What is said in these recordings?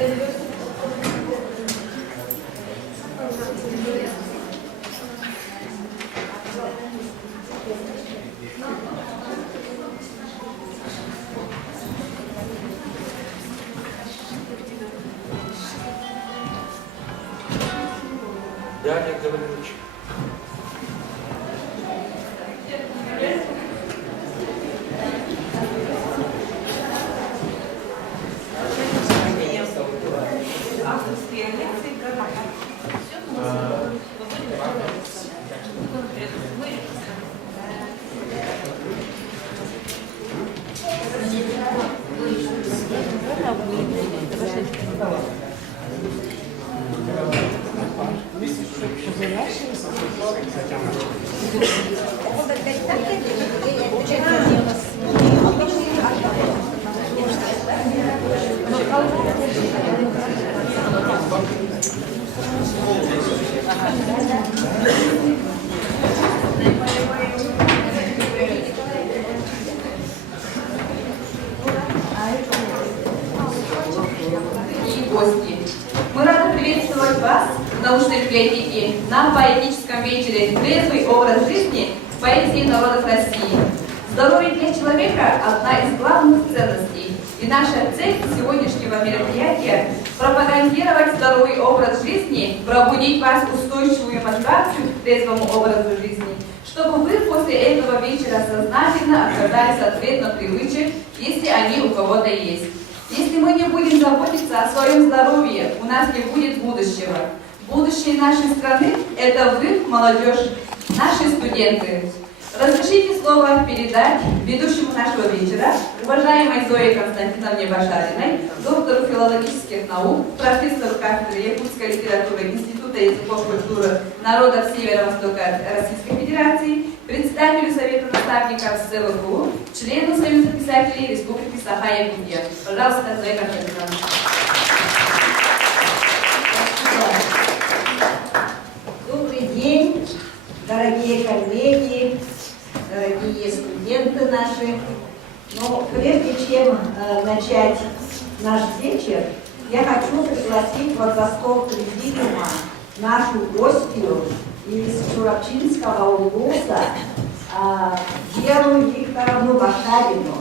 Дядя Гаврилович. Авторские лекции и гости. Мы рады приветствовать вас в научной библиотеке на поэтическом вечере «Трезвый образ жизни. Поэзии народов России». Здоровье для человека – одна из главных ценностей. И наша цель сегодняшнего мероприятия – пропагандировать здоровый образ жизни, пробудить в вас устойчивую мотивацию к трезвому образу жизни, чтобы вы после этого вечера сознательно отказались от вредных привычек, если они у кого-то есть. Если мы не будем заботиться о своем здоровье, у нас не будет будущего. Будущее нашей страны – это вы, молодежь, наши студенты. Разрешите слово передать ведущему нашего вечера, уважаемой Зое Константиновне Башариной, доктору филологических наук, профессору кафедры якутской литературы Института языков и культуры народов Северо-Востока Российской Федерации, председателю Совета наставников СВКУ, члену Союза писателей Республики Саха-Якутия. Пожалуйста, Зоя Константиновна. Добрый день, дорогие коллеги, дорогие студенты наши. Но прежде чем начать наш вечер, я хочу пригласить вот за стол президиума нашу гостью из Чурапчинского улуса Веру Викторовну Башарину.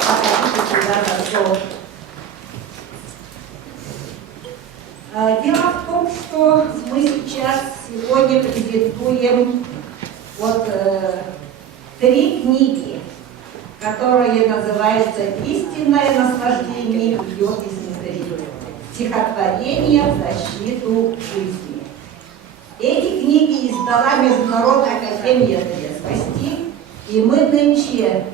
Проходите сюда за стол. Дело в том, что мы сейчас сегодня презентуем вот 3 книги, которые называются «Истинное наслаждение идет из мистерии. Стихотворение в защиту жизни». Эти книги издала Международная академия трезвости, и мы нынче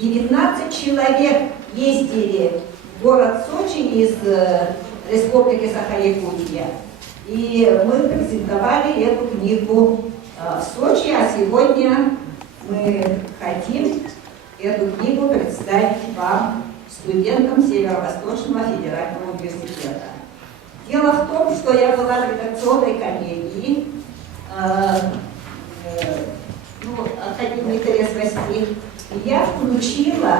19 человек ездили в город Сочи из Республики Саха-Якутия. И мы презентовали эту книгу в Сочи, а сегодня мы хотим эту книгу представить вам, студентам Северо-Восточного федерального университета. Дело в том, что я была в редакционной коллегии Академии трезвости, и я включила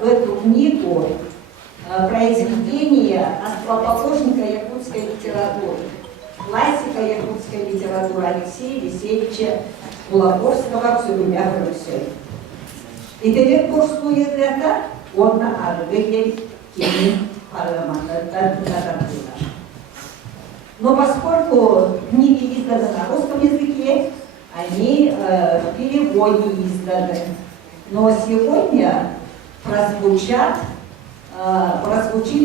в эту книгу произведение основоположника якутской литературы, классика якутской литературы Алексея Васильевича Кулакорского «Всюдумя Руси». И директорскую это он на Арвеге Кими парламента. Но поскольку книги изданы на русском языке, они в переводе изданы. Но сегодня прозвучит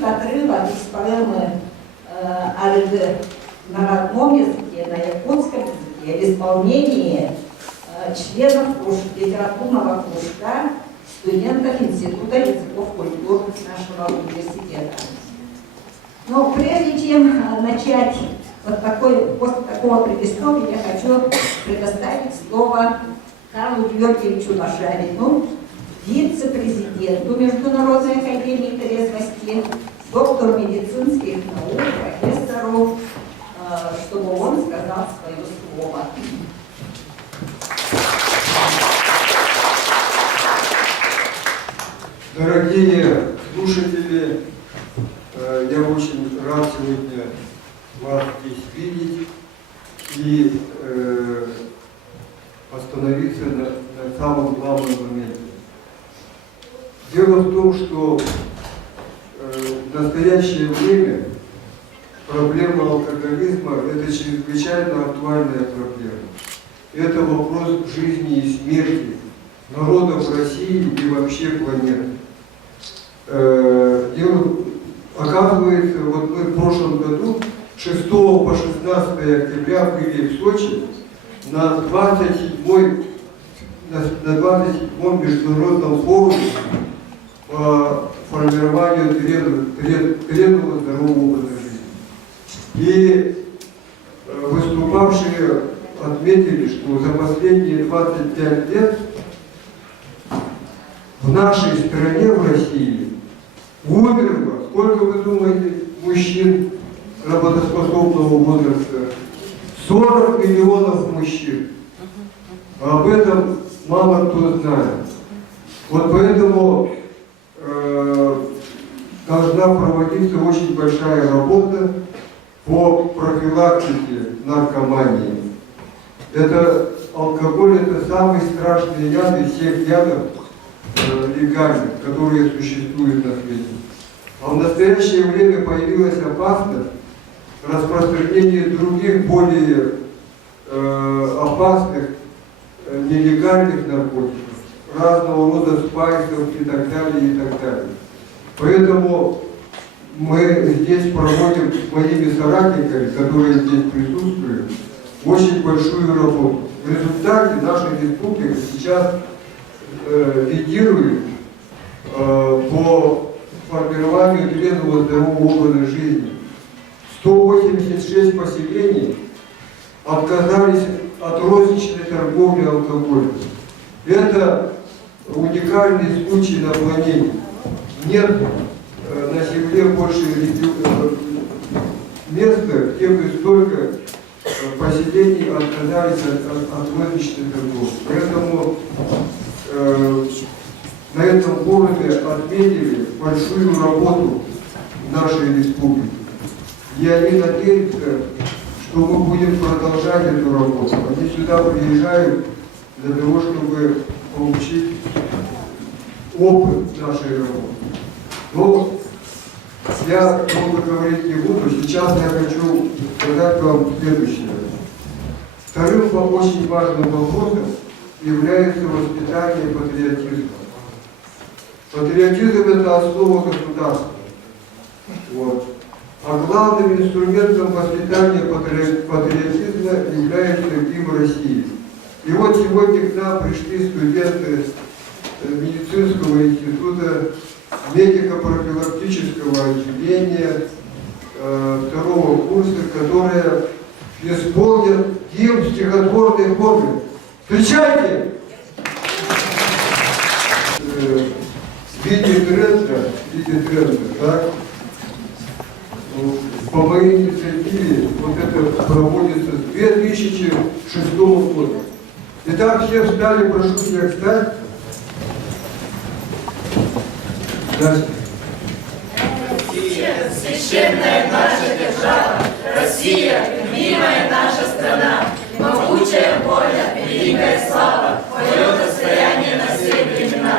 отрывок из поэмы на родном языке, на якутском языке, в исполнении членов литературного кружка студентов Института языков культуры нашего университета. Но прежде чем начать после такого предисловия, я хочу предоставить слово Карлу Георгиевичу Башарину, вице-президенту Международной академии трезвости, доктору медицинских наук, профессору, чтобы он сказал свое слово. Дорогие слушатели, я очень рад сегодня вас здесь видеть и остановиться на самом главном моменте. Дело в том, что в настоящее время проблема алкоголизма – это чрезвычайно актуальная проблема. Это вопрос жизни и смерти народов России и вообще планеты. Оказывается, вот мы в прошлом году 6 по 16 октября были в Сочи на 27-м международном форуме по формированию трезвого здорового образа жизни. И выступавшие отметили, что за последние 25 лет в нашей стране, в России, умерло, сколько вы думаете, мужчин работоспособного возраста? 40 миллионов мужчин. Об этом мало кто знает. Вот поэтому должна проводиться очень большая работа по профилактике наркомании. Алкоголь – это самый страшный яд из всех ядов легальных, которые существуют на свете. А в настоящее время появилась опасность распространения других более опасных нелегальных наркотиков, разного рода спайсов и так далее, и так далее. Поэтому мы здесь проводим с моими соратниками, которые здесь присутствуют, очень большую работу. В результате наша республика сейчас лидирует по формированию трезвого здорового образа жизни. 186 поселений отказались от розничной торговли алкоголем. Это уникальный случай на планете. Нет на Земле больше места, где бы столько поселений отказались от розничной торговли. Поэтому на этом форуме отметили большую работу нашей республики. И они надеются, что мы будем продолжать эту работу. Они сюда приезжают для того, чтобы получить опыт нашей работы. Но я долго говорить не буду. Сейчас я хочу сказать вам следующее. Вторым очень важным вопросом является воспитание патриотизма. Патриотизм – это основа государства. Вот. А главным инструментом воспитания патриотизма является гимн России. И вот сегодня к нам пришли студенты медицинского института, медико-профилактического отделения второго курса, которые исполнят гимн в стихотворной форме. Встречайте! В виде тренда, так? По моей инициативе вот это проводится с 2006 года. Итак, все встали, прошу всех встать. Россия, священная наша держава, Россия, любимая наша страна, могучая воля, великая слава, твое достояние на все времена.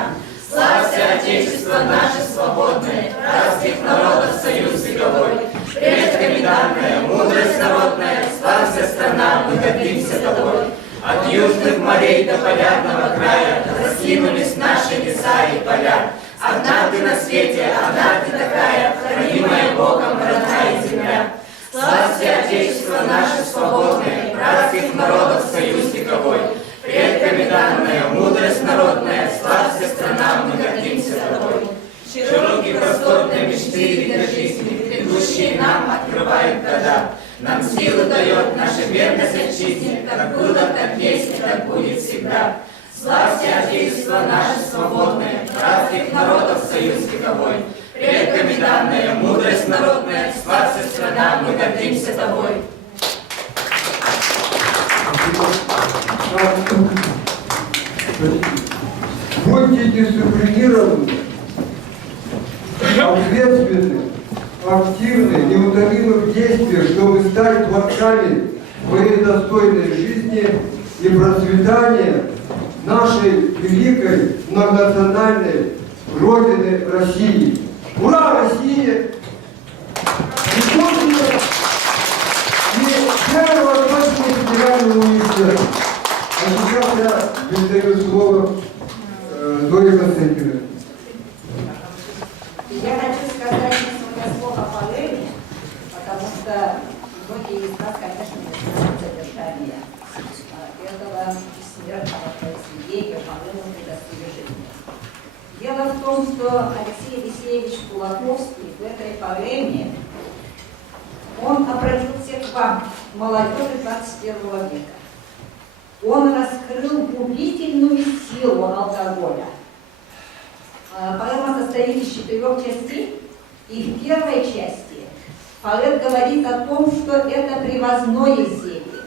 Славься, Отечество наше свободное, братских народов союз вековой, предками данная, мудрость народная, славься, страна, мы гордимся тобой. От южных морей до полярного края раскинулись наши леса и поля. Одна ты на свете, одна ты такая, хранимая Богом родная земля. Славься, Отечество наше свободное, братских народов союз вековой, предками данная, мудрость народная, славься, страна, мы гордимся тобой. Широкий простор для мечты и для жизни, грядущие нам открывают года. Нам силу дает наша верность отчизне, как было, так есть и так будет всегда. Славься, Отечество наше свободное, братских народов союз вековой, предками данная, мудрость народная, славься, страна, мы гордимся тобой. Будьте дисциплинированы активных, неутомимых действиях, чтобы стать творцами своей достойной жизни и процветания нашей великой многонациональной Родины России. Ура, Россия! И первого точного федерального университета. А сейчас я передаю слово Зое Константиновне. Я хочу сказать несколько слов о поэме, потому что многие из нас, конечно, не знают содержание этого бессмертного произведения поэмы «Недостойной жизни». Дело в том, что Алексей Алексеевич Кулаковский в этой поэме, он обратился к вам, молодежи 21 века. Он раскрыл губительную силу алкоголя. Поэма состоит из 4 частей, и в первой части поэт говорит о том, что это привозное зелье.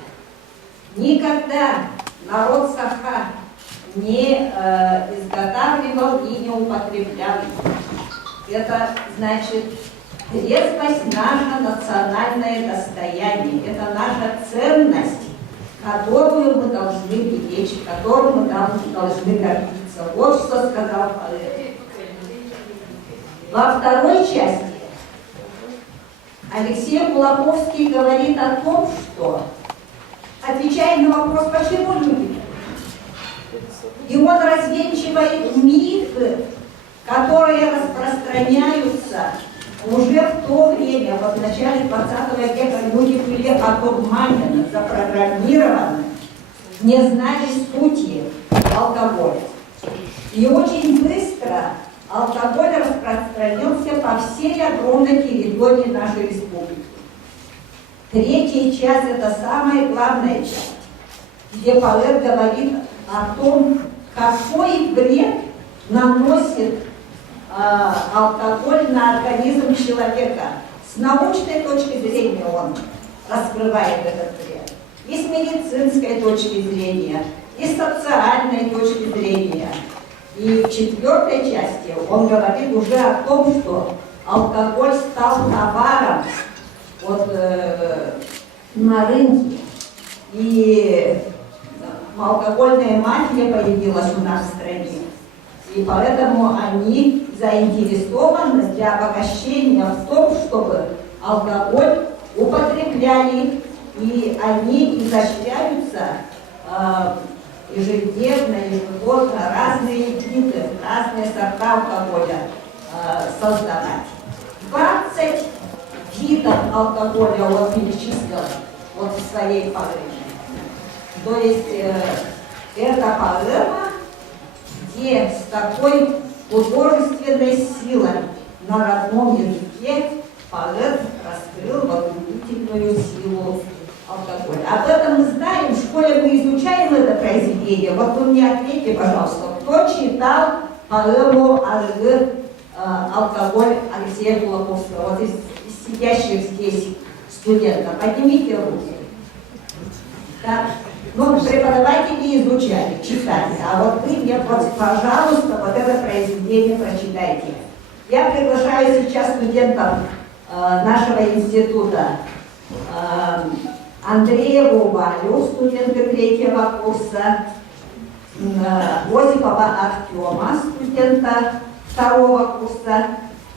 Никогда народ Саха не изготавливал и не употреблял их. Это значит, трезвость — наше национальное достояние, это наша ценность, которую мы должны беречь, которую мы должны гордиться. Вот что сказал поэт. Во второй части Алексей Кулаковский говорит о том, что, отвечая на вопрос, почему люди, и он развенчивает мифы, которые распространяются уже в то время, в начале 20 века, люди были одурманены, запрограммированы, не знали сути алкоголя. И очень быстро алкоголь распространился по всей огромной территории нашей республики. Третья часть — это самая главная часть, где поэт говорит о том, какой вред наносит алкоголь на организм человека. С научной точки зрения он раскрывает этот вред, и с медицинской точки зрения, и с социальной точки зрения. И в 4 части он говорит уже о том, что алкоголь стал товаром на рынке. И алкогольная мафия появилась у нас в стране. И поэтому они заинтересованы для обогащения в том, чтобы алкоголь употребляли. И они изощряются ежедневно, ежегодно разные виды, разные сорта алкоголя создавать. 20 видов алкоголя он перечислил в своей поэме. То есть это поэма, где с такой художественной силой на родном языке поэт раскрыл возбудительную силу алкоголя. Об этом мы знаем, в школе мы изучаем это произведение. Вот вы мне ответьте, пожалуйста, кто читал поэму «Алкоголь» Алексея Кулаковского? Вот из сидящих здесь студентов. Поднимите руки. Да? Ну, преподаватели изучали, читали, а вот вы мне, пожалуйста, вот это произведение прочитайте. Я приглашаю сейчас студентов нашего института Андрееву Валю, студента 3-го курса, Осипова Артема, студента 2-го курса,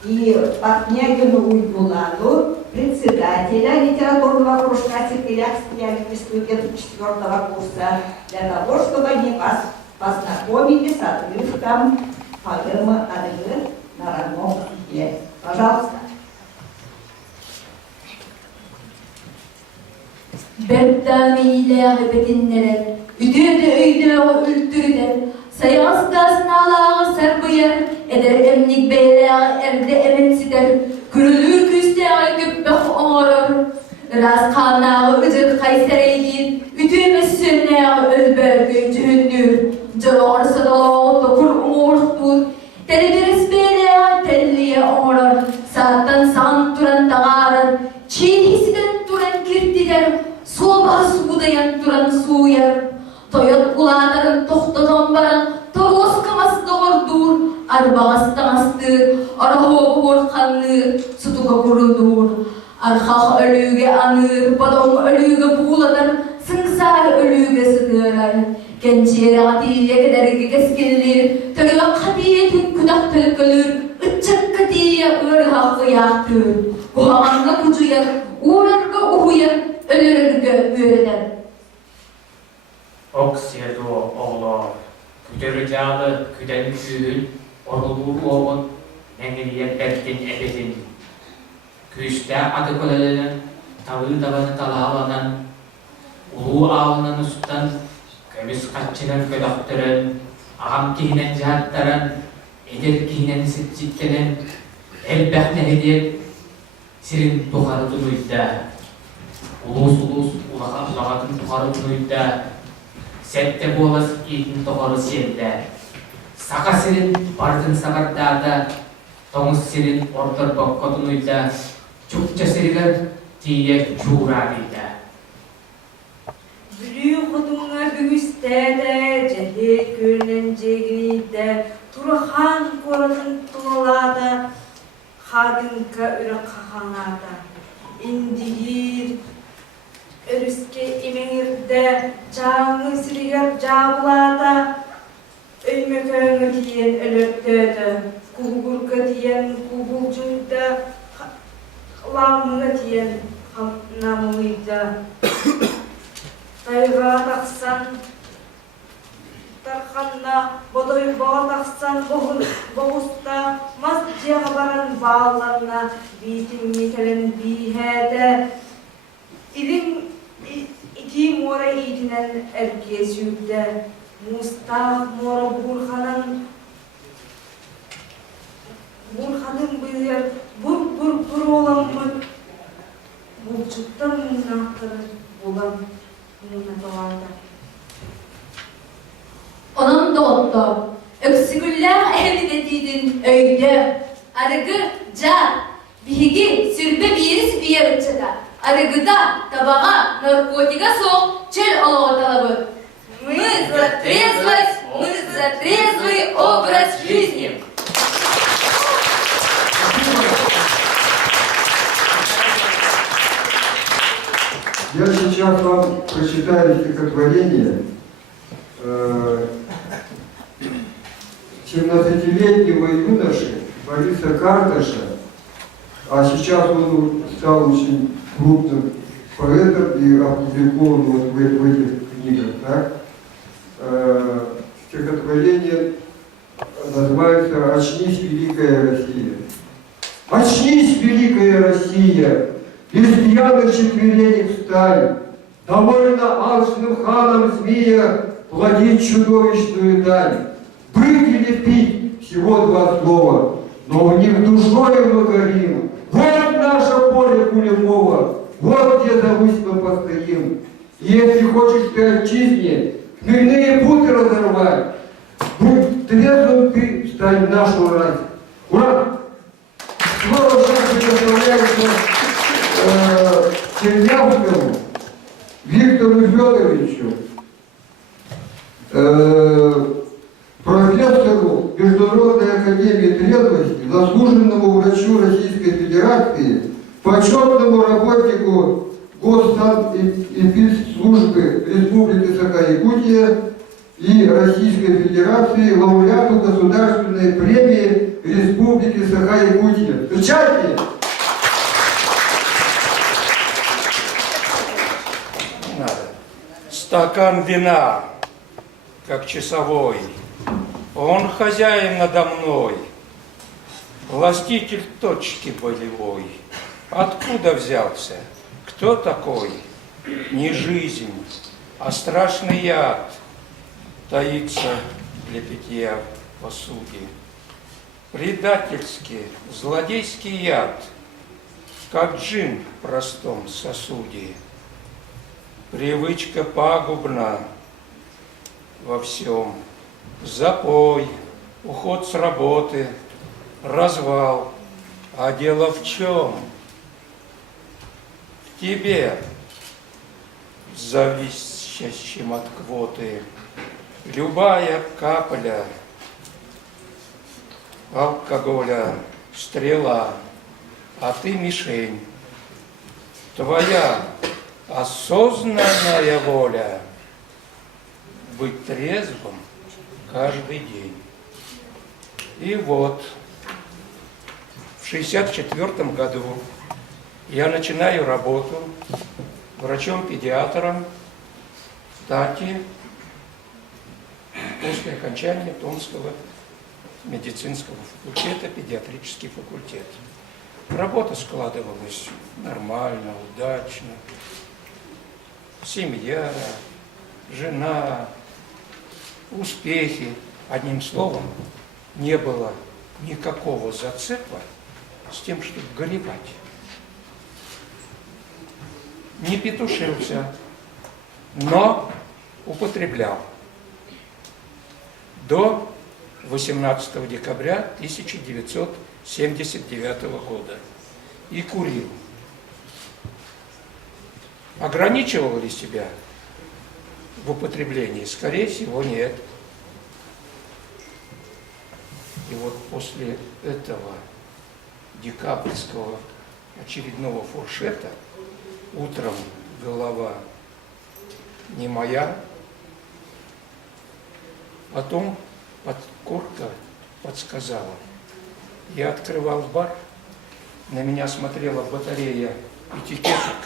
и Портнягину Уйбуладу, председателя литературного кружка Сепелявский, студент 4-го курса, для того, чтобы они вас познакомили с отрывком поэмы «Аргы» на родном языке. Пожалуйста. Bertamiyle betinler, ütüde öyle ültüder, sayastasın alağı sarpıyar, eder emnik beylağı erde emensider, kürülür küste ay gübbek oğurur, raz kanağı ıcır kaysereyliğin, ütüme sünneği ölbergün cühündür, cırorsa dolu dokur umurdur, telebiris beylağı telliye oğurur, saattan san duran dağarır, çiğ hisiden duran kirtider, soba suudayan duran suuyar, toyot ulanarın toxtadan baran, toros kaması doğurdur, arbağastan astı, arahoğu bortkanlı, sutuğa kuruldu Arhaq ölüge anır, badom ölüge buğuladar, sıngsar ölüge sıdırar. Gençere atiye giderge keskinlir, töre katiyetin kudak tölkülür, ıçak katiye ırhaqı yaktır. Kuhağanla kucuyar, uğrarga uhuyar, ölürge üyeder. Oksiyadu oğlar, küdürücalı küden kühül, orulur oğun, nengeliye berkin ebedin. Küçte adı kölelenen, tavıl davanı talağalanan, ulu ağlanan ustan, kömüs kaççınan ködaktıran, ağam kihinen cihattaran, eder kihinen sitcitkenen, elbette hediye, sirin tuharı tunuyda, ulus ulağatın tuharı tunuyda, sette boğaz itin tuharı siyende, saka sirin bardın sakardağda, toңыз сирин ордор боккотунуйда, чукча сиригер тие чуурадыйда. Бүрүү кудуңа бүгүстәдә, жәле көрнен жегиде, турхан корадын тулада, хадынка үрі қағанада. Индигир, өріске емеңірді, жаңы сиригер жабылада, өймекөңі тиен өлөттөді. Кугурка тиен кугулжуйда, ламыға тиен намылыйда. Тайға тақсан, тарқанна, бодой баға тақсан, боғыста, мас жеға баран бағаларына, бейтін метелін бейхәді. Илін ити мора итінен әркез үйді. Мустақ мора бурханын, Бурханым бұйыр, бұр оламын, бұлчықтан мұнақтыры болам, мұна doğanda. Onun doğuttu. Öksügüller evdetiydin öyde. Arıgı, car, bihigi, sürbe birisi bir yer uçada. Arıgıda, tabağa, narkotika soğuk, çöl olağı talabı. Мы за трезвый образ жизни. Я сейчас вам прочитаю стихотворение 17-летнего юноши Бориса Карташа, а сейчас он стал очень крупным поэтом и опубликован вот в этих книгах. Так? Стихотворение называется «Очнись, великая Россия». Очнись, великая Россия! Из пьяных четвереней встань, довольно алчным ханом змея платить чудовищную дань. Быть или пить всего два слова, но в них душою мы горим. Вот наше поле Куликова, вот где за Русь мы постоим. И если хочешь ты отчизне хмельные путы разорвать, будь трезвым ты, встань в нашу рать. Ура! Слово сейчас предоставляется Чернявскому Виктору Федоровичу, профессору Международной академии трезвости, заслуженному врачу Российской Федерации, почетному работнику Госсанэпидслужбы Республики Саха-Якутия и Российской Федерации, лауреату Государственной премии Республики Саха-Якутия. Встречайте! Стакан вина, как часовой, он хозяин надо мной, властитель точки болевой. Откуда взялся? Кто такой? Не жизнь, а страшный яд таится для питья в посуде. Предательский, злодейский яд, как джин в простом сосуде. Привычка пагубна во всем. Запой, уход с работы, развал. А дело в чем? В тебе, зависящем от квоты, любая капля алкоголя, стрела, а ты мишень. твоя осознанная воля быть трезвым каждый день. И вот в 1964 году я начинаю работу врачом-педиатром в ТАТе после окончания Томского медицинского факультета, педиатрический факультет. Работа складывалась нормально, удачно. Семья, жена, успехи. Одним словом, не было никакого зацепа с тем, чтобы горевать. Не петушился, но употреблял до 18 декабря 1979 года и курил. Ограничивал ли себя в употреблении? Скорее всего, нет. И вот после этого декабрьского очередного фуршета утром голова не моя, потом подкорка подсказала. Я открывал бар, на меня смотрела батарея этикеток,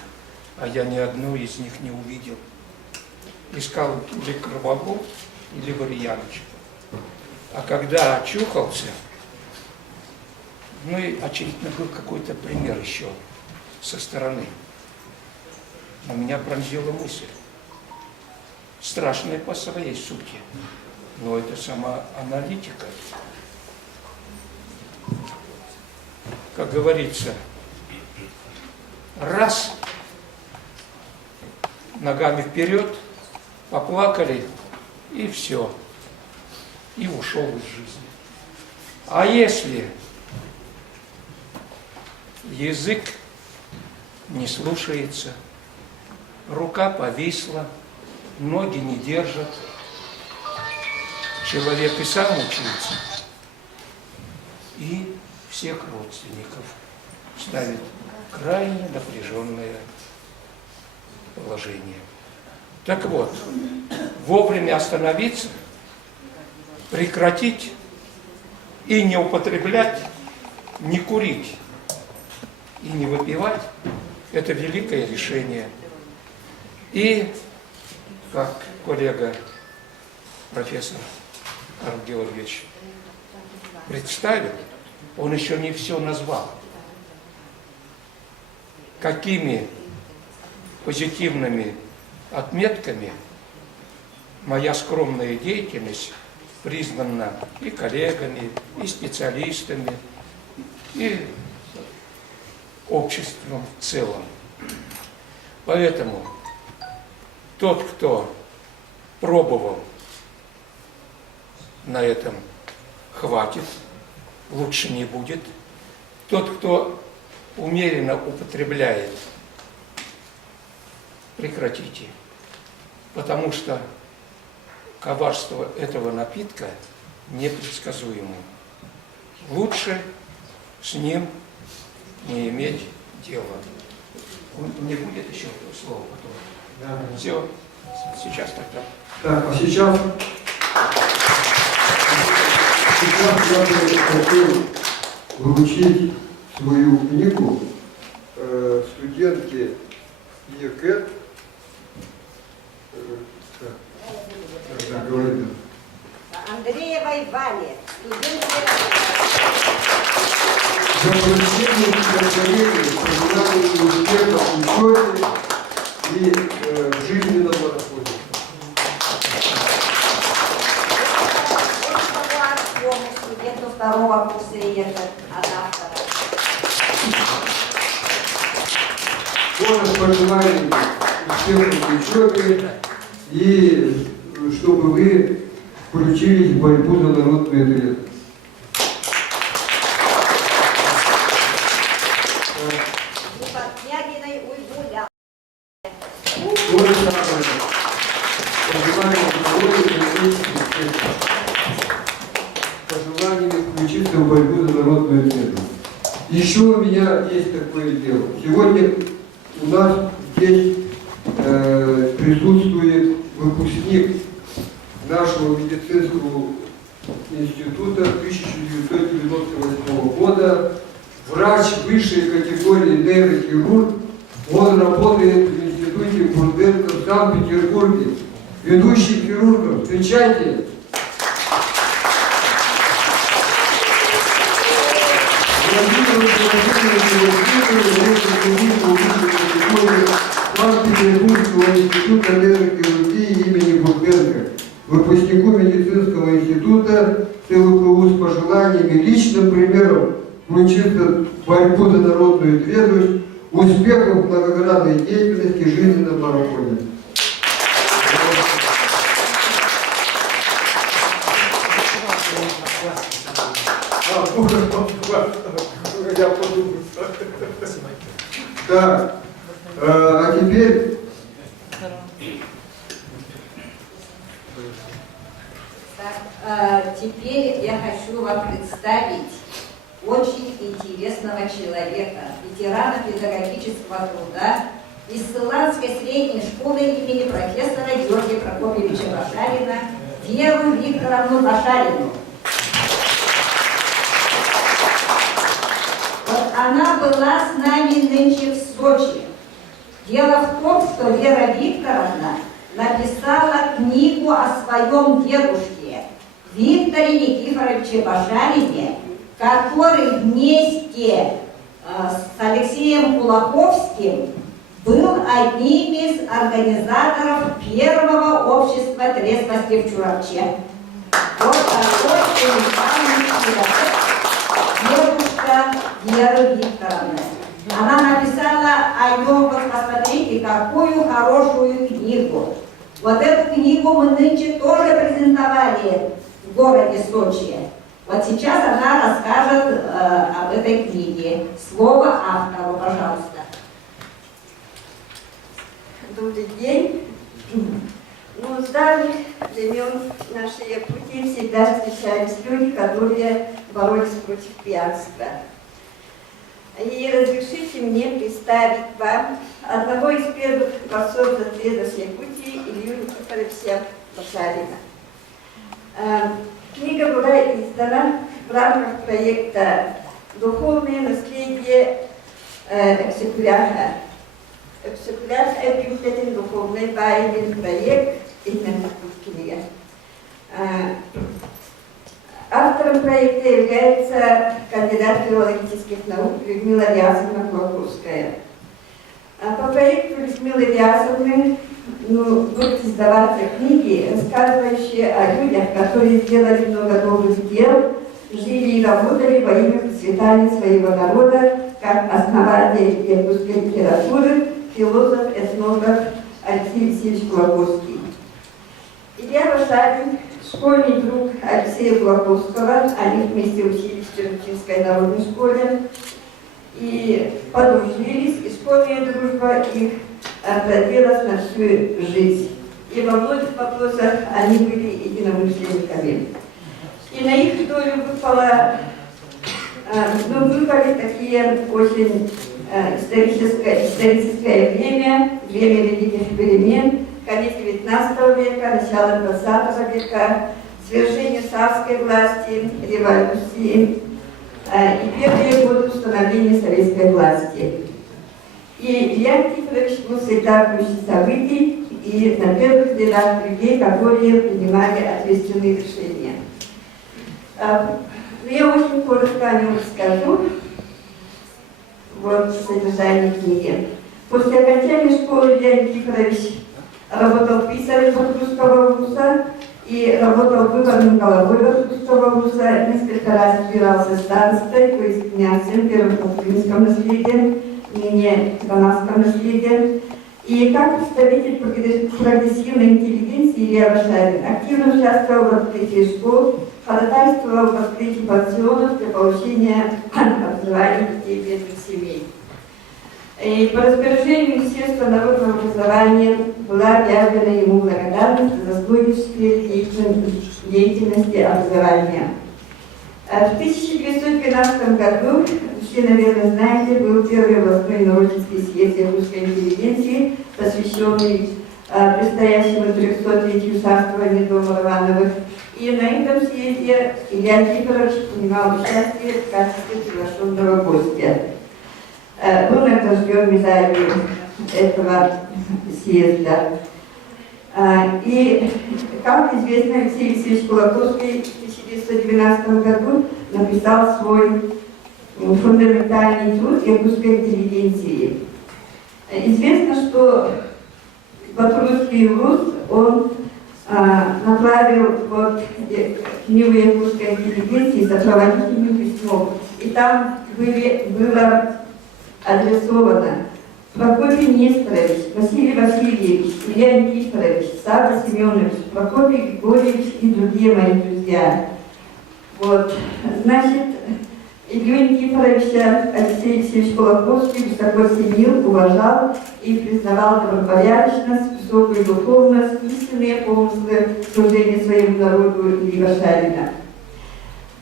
а я ни одну из них не увидел. Искал или кроваву, или варьяночку. А когда очухался, ну и очевидно был какой-то пример еще со стороны. Но меня пронзила мысль. Страшная по своей сути. Но это сама аналитика. Как говорится, раз, ногами вперед, поплакали, и все. И ушел из жизни. А если язык не слушается, рука повисла, ноги не держат, человек и сам учится, и всех родственников ставит крайне напряженное положение. Так вот, вовремя остановиться, прекратить и не употреблять, не курить и не выпивать – это великое решение. И, как коллега профессор Карл Георгиевич представил, он еще не все назвал. Какими позитивными отметками моя скромная деятельность признана и коллегами, и специалистами, и обществом в целом. Поэтому тот, кто пробовал, на этом хватит, лучше не будет. Тот, кто умеренно употребляет, прекратите. Потому что коварство этого напитка непредсказуемо. Лучше с ним не иметь дела. Не будет еще слова потом. Да. Все, сейчас тогда. Так, а сейчас я бы хотел вручить свою книгу студентке ЕКЭТ. Андреевой Вале, студентке. За получение удовлетворения, признание успеха в учебе и в жизненном марафоне. Студенту второго курса ЕКЭТ от автора. Тоже пожелаем успеха в учебе и чтобы вы включились в борьбу за народную идею. Княгиной Уйгуля. То же самое. Пожелаем здоровья, пожеланиями включиться в борьбу за народную идею. Еще у меня есть такое дело. Сегодня у нас здесь присутствует выпускник нашего медицинского института 1998 года, врач высшей категории нейрохирург. Он работает в институте Бурденко в Санкт-Петербурге, ведущий хирургом. Встречайте! Санкт-Петербургского института нейрохирургии имени Бурденко, выпускнику медицинского института ЦВКУ с пожеланиями, личным примером включиться в борьбу за народную трезвость, успехов в многогранной деятельности, жизненном марафоне. Так, а теперь теперь я хочу вам представить очень интересного человека, ветерана педагогического труда из Ссыланской средней школы имени профессора Георгия Прокопьевича Башарина, Веру Викторовну Башарину. Вот она была с нами нынче в Сочи. Дело в том, что Вера Викторовна написала книгу о своем дедушке Викторе Никифоровиче Башарине, который вместе с Алексеем Кулаковским был одним из организаторов первого общества трезвости в Чурапче. Вот такой уникальный человек, дедушка Веры Викторовны. Она написала о нем, вот посмотрите, какую хорошую книгу. Вот эту книгу мы нынче тоже презентовали в городе Сочи. Вот сейчас она расскажет об этой книге. Слово автору, пожалуйста. Добрый день. Ну, с давних времен наши пути всегда встречались люди, которые боролись против пьянства. И разрешите мне представить вам одного из первых борцов за трезвость Якутии, Илью Никифоровича Башарина. Книга была издана в рамках проекта «Духовное наследие Экземпляра». Экземпляр – это духовный военный проект именно книги. Автором проекта является кандидат филологических наук Людмила Рязовна Кулаковская. По проекту Людмилы Рязовны будут издаваться книги, рассказывающие о людях, которые сделали много добрых дел, жили и работали во имя процветания своего народа, как основатель якутской литературы, философ, этнограф Алексей Алексеевич Кулаковский. Илья Башарин, школьный друг Алексея Кулаковского, они вместе учились в Чернобыльской народной школе и подружились, и школьная дружба их продлилась на всю жизнь. И во многих вопросах они были единомышленниками. И на их долю выпали такие очень историческое время великих перемен, конец XIX века, начало XX века, свержение царской власти, революции и первые годы установления советской власти. И Илья Никифорович был всегда в гуще событий и на первых рядах людей, которые принимали ответственные решения. Я очень коротко о нем расскажу. Вот содержание книги. После окончания школы Илья Никифорович работал писарем Иркутского вуза и работал выборным головой Иркутского вуза, несколько раз избирался старостой, то есть князем, первым по наследием, ныне канадском наследием. И как представитель прогрессивной интеллигенции Илья Башарин активно участвовал в открытии школ, ходатайствовал в открытии пансионов для получения образования детей бедных семей. И по распоряжению Министерства народного образования была объявлена ему благодарность за заслуги в сфере деятельности образования. В 1912 году в все, наверное, знаете, был первый областной народнический съезд русской интеллигенции, посвященный предстоящему 300-летию царствования дома Романовых. И на этом съезде Илья Никифорович принимал участие в качестве приглашенного гостя. Был награжден медалью этого съезда. И, как известно, Алексей Алексеевич Кулаковский в 1912 году написал свой фундаментальный труд о русской интеллигенции. Известно, что Батурский ВУЗ он направил вот книгу русской интеллигенции сопроводительным письмом. И там было адресовано Прокопий Несторович, Василий Васильевич, Илья Никифорович, Сава Семенович, Прокопий Григорьевич и другие мои друзья. Вот, значит, Илью Никифоровича Алексей Алексеевич Кулаковский высоко ценил, уважал и признавал добропорядочность, высокую духовность, истинные помыслы служения своему народу Ильи Вашарина.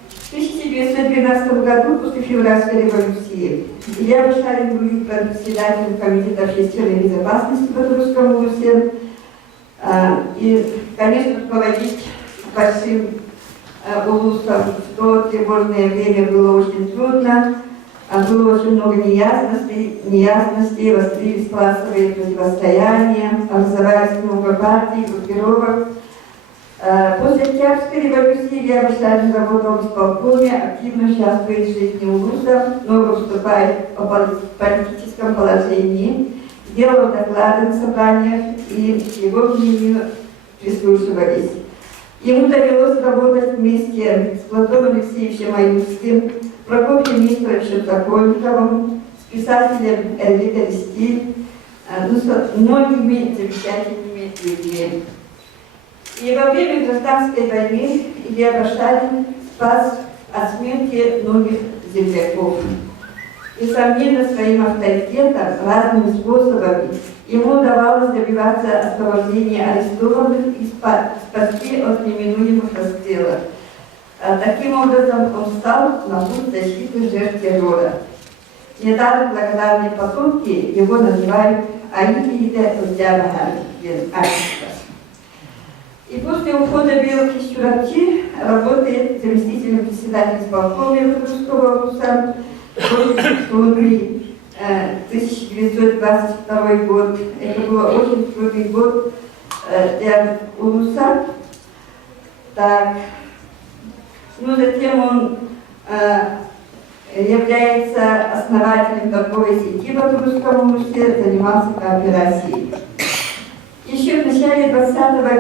В 1912 году, после февральской революции, Илья Вашарин был председателем Комитета общественной безопасности в Батурском ВУЗе. И, конечно, руководить большим улусом в то тревожное время было очень трудно. Было очень много неясностей, вострились классовые противостояния, образовались много партий, группировок. После Октябрьской революции Илья Вашарин работал в исполкоме, активно участвует в жизни улуса, много выступает о политическом положении, делал доклады на собраниях и к его мнению прислушивались. Ему довелось работать вместе с Платоном Алексеевичем Аюрским, Прокопием Несторовичем Сокольниковым, с писателем Эрвитой Листиль, с многими замечательными людьми. И во время гражданской войны Илья Вашарин спас от смерти многих земляков. Несомненно, своим авторитетом, разными способами ему удавалось добиваться освобождения арестованных и спасти от неминуемых расстрелов. Таким образом, он стал на путь защиты жертв террора. Недаром благодарные потомки его называют Аида Узябага. И после ухода Белых из Чурапчи работает заместителем председателя исполкома Батурского ВУЗа. 1922 год. Это был очень трудный год для улуса. Так. Ну, затем он является основателем торговой сети в Батурском ВУЗе, занимался кооперацией. Еще в начале 20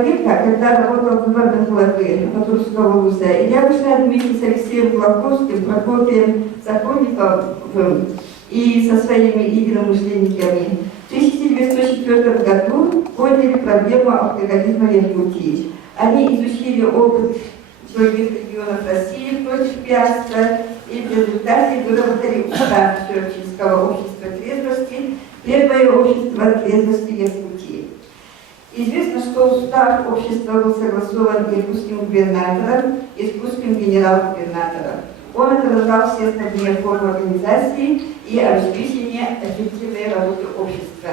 века, когда работал губернатором главы Батурского ВУЗа, Илья Вашарин вместе с Алексеем Кулаковским, Прокопием Сокольниковым и со своими единомышленниками в 1904 году подняли проблему алкоголизма в Якутии. Они изучили опыт других регионов России против пьянства и в результате выработали устав Чурапчинского общества трезвости, первое общество трезвости Якутии. Известно, что устав общества был согласован якутским губернатором и якутским генерал-губернатором. Он отражал все основные формы организации и обеспечения эффективной работы общества.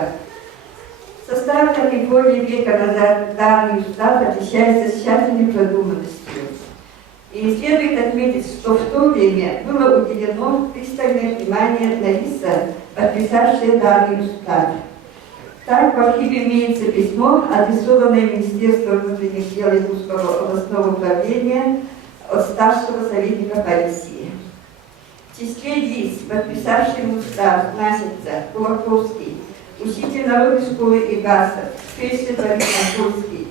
Составленный более века назад данный устав отличается тщательной продуманностью. И следует отметить, что в то время было уделено пристальное внимание на лица, подписавшие данный устав. Так, в архиве имеется письмо, адресованное Министерству внутренних дел Якутского областного управления от старшего советника полиции. В числе лиц, подписавших устав, значится Кулаковский, учитель народной школы Игасов, фельдшер Борис Анкурский,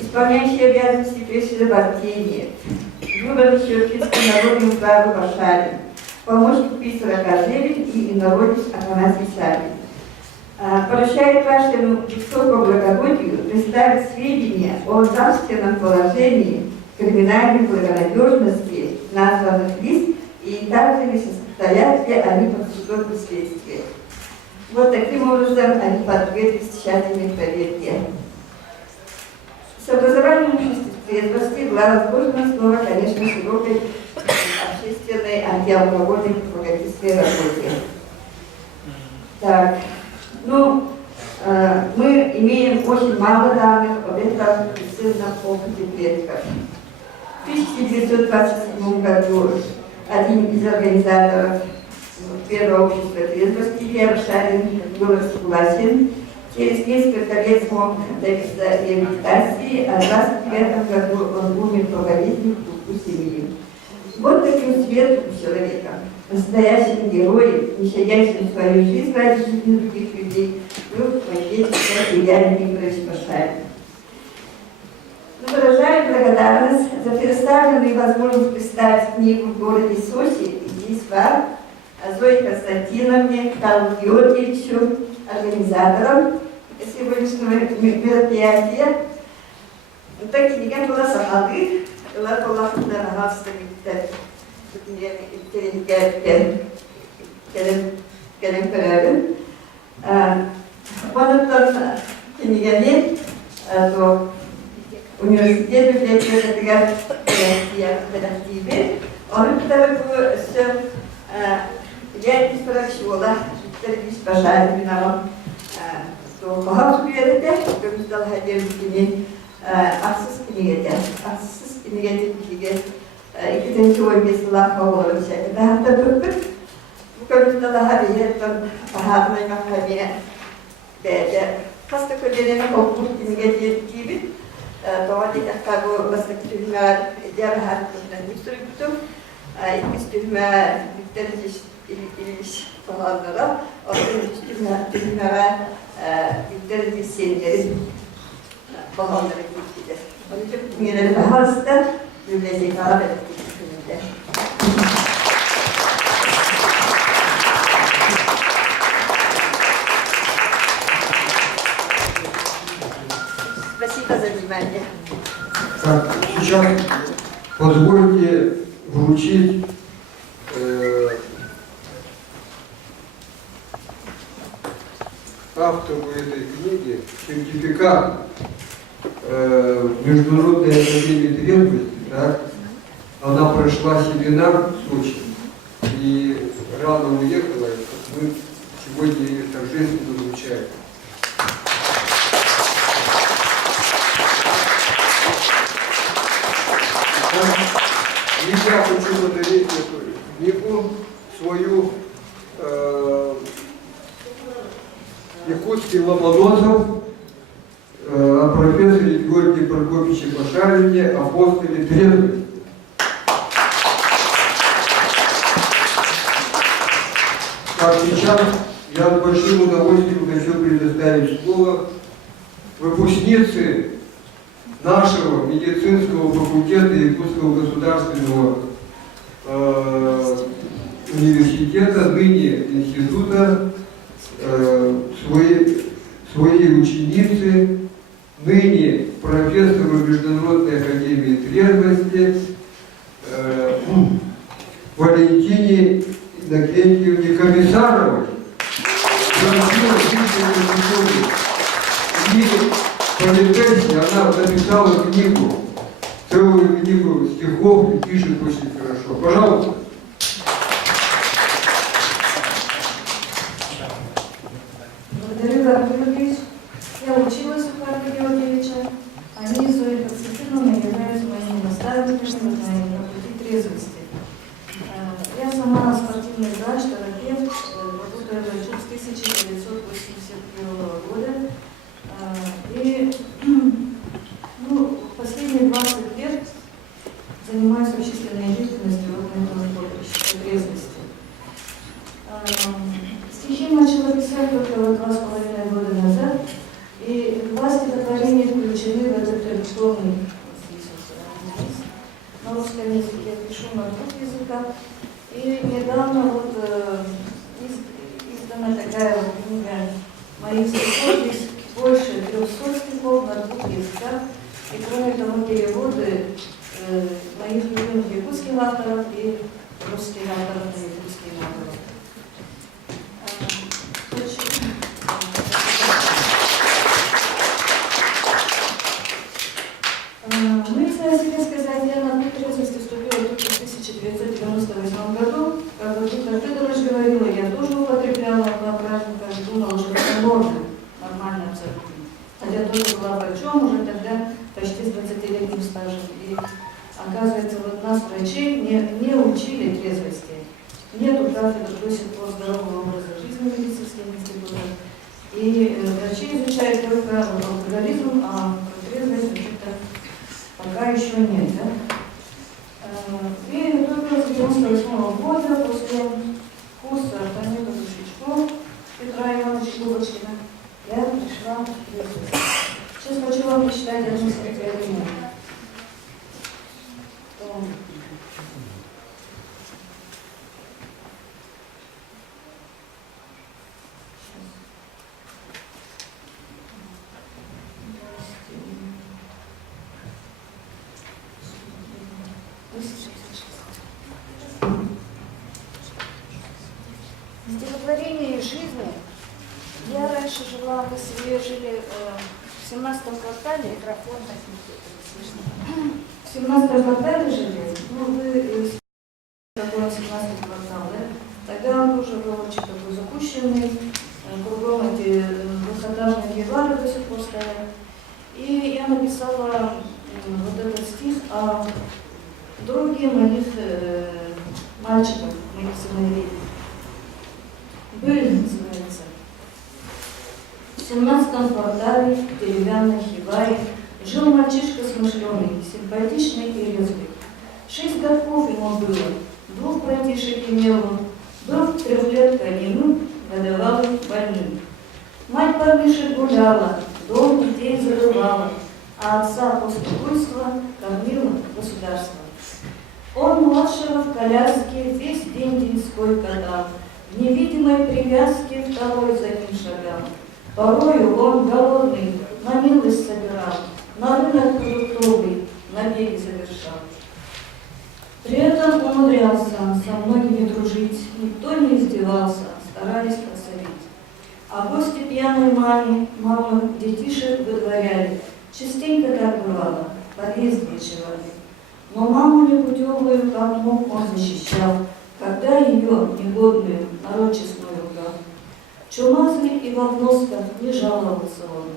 исполняющий обязанности фельдшера Бартеньев, выборный Чурапчинской народной управы Вашарин, помощник писаря Кожевин и инородец Афанасий Савин. Поручает вашему высокому благородию представить сведения о нравственном положении, криминальной благонадежности названных лиц и также не состоят ли они под судом и следствием. Вот таким образом они подверглись тщательной проверке. С образованием общества трезвости была возможна снова, конечно, широкой общественной отечественной антиалкогольной пропагандистской работе. Так, ну, мы имеем очень мало данных об этом бесценном опыте предков. В 1927 году один из организаторов Первого общества трезвости, Илья Шарин, был согласен. Через несколько лет смог добиться реабилитации, а в 1929 году он умер по болезни в кругу семьи. Вот таким светлым человеком, настоящим героем, не щадящим свою жизнь ради жизни других людей, был отечество Илья Николаевич Пашарин. Мы выражаем благодарность за предоставленную возможность представить книгу в городе Сочи и здесь вам, Зое Константиновне, Карлу Георгиевичу, организаторам сегодняшнего мероприятия. Так книга была сахады, была нагадста келем. Бонуттан книганы то университет библиотекадагы коллективы. Onun kitabı bu yer ispirasyonla bir başarı binalım. Kohar sürüyerek gömüzdal hediyelikini aksız kinigete, aksız kinigete bilgi ikinci oyuncular kavgaları şekilde hatta bu gömüzdal hediyelikten pahatmayla hediye ve hasta köllerine okul kinigete gibi doğal ihtiyaçları basketbol diğer hayatlarından yükseliyor. İstihme biterici iliş falanlara, istihme biterici senleri falanlara gidiyor. Onun için bunları daha hasta büyüleyecek daha belirtildiğinde. Спасибо за внимание. Так, сейчас позвольте вручить автору этой книги сертификат Международной академии трезвости. Так? Она прошла семинар в Сочи и рано уехала. Мы сегодня ее торжественно вручаем. И я хочу подарить эту книгу свою якутский Ломоносов о профессоре Георгии Прокопьевиче Пашарине, апостоле трезвости. Так, сейчас я с большим удовольствием хочу предоставить слово выпускнице нашего медицинского факультета Якутского государственного университета, ныне института, своей ученицы, ныне профессору Международной академии трезвости Валентине Иннокентьевне Комиссаровой. И по летесте она написала книгу, целую книгу стихов и пишет очень хорошо. Пожалуйста. Благодарю, Карл Георгиевич. Я училась у Карла Георгиевича. Они, Зоя Константиновна, являются моими наставниками на пути трезвости. Я сама спортивный врач, терапевт, работаю врачом с 1981 года. И последние 20 лет занимаюсь общественной деятельностью на этом поприще трезвости. Стихи начала писать только 2,5 года назад, и два стихотворения включены в этот электронный на русском языке, пишу на двух языках. И недавно издана такая книга моих стихов, здесь больше 300 стихов на двух языках, и кроме того переводы моих любимых якутских авторов и русских авторов на якутские авторов. Ну, если о себе сказать, я на путь трезвости вступила только в 1998 говорила, я тоже употребляла по праздникам, думала, что это норма, нормально абсолютно. Хотя тоже была врачом уже тогда почти с 20-летним стажем. И оказывается, вот нас, врачей, не учили трезвости. Нету кафедры до сих пор здорового образа жизни в медицинских институтах. И врачи изучают только алкоголизм, а трезвость вообще-то пока еще нет. Да? И только с 1998 года, после курса Антонина Душичко Петра Ивановича Губочкина, я пришла в трезвость. Сейчас хочу вам прочитать одну стихотворение. Стихотворение из жизни. Я раньше жила, мы с семьей жили в 17-м квартале. Микрофон В 17-м квартале жили? Ну, вы такой 17-й квартал, да? Тогда он тоже был очень такой запущенный. Кругом эти двухэтажные гевары до сих пор стоят. И я написала вот этот стих о друге моих мальчиков, моих сыновей. «Быль» называется. В 17-м квартале деревянной хибаре жил мальчишка смышленый, симпатичный и резвый. 6 годков ему было, 2 братишек имел он, был 3-летка немым, годовалым больным. Мать парнишек гуляла, дом детей зарывала, а отца после буйства кормила государство. Он младшего в коляске весь день деньской катал, в невидимой привязке второй за ним шагал. Порою он голодный на милость собирал, на рынок продуктовый набеги совершал. При этом умудрялся со многими дружить, никто не издевался, старались подсолить. А гости пьяной мамы детишек выдворяли, частенько так бывало, подъезд ночевали. Но маму непутевую, как мог, он защищал, когда ее, негодную, народ честной ругал. Чумазый и в обносках не жаловался он.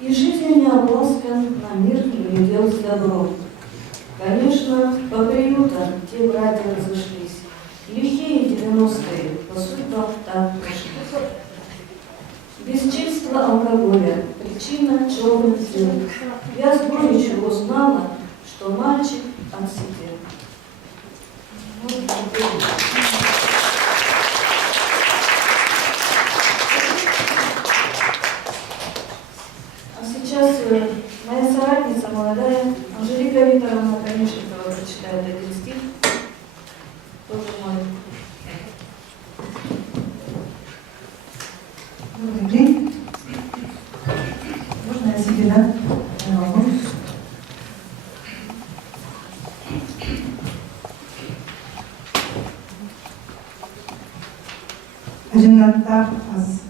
И жизнью не обласкан, на мир не глядел с добром. Конечно, по приютам те братья разошлись. Лихие 90-е по судьбам так пошли. Бесчинство алкоголя, причина черных дел. Я с горечью узнала, что мальчик отсидел. А сейчас моя соратница молодая, Анжелика Викторовна, конечно, прочитает один стих. Тоже мой. Добрый день. Можно я себе, да? Я волнуюсь. Ajınlattar az.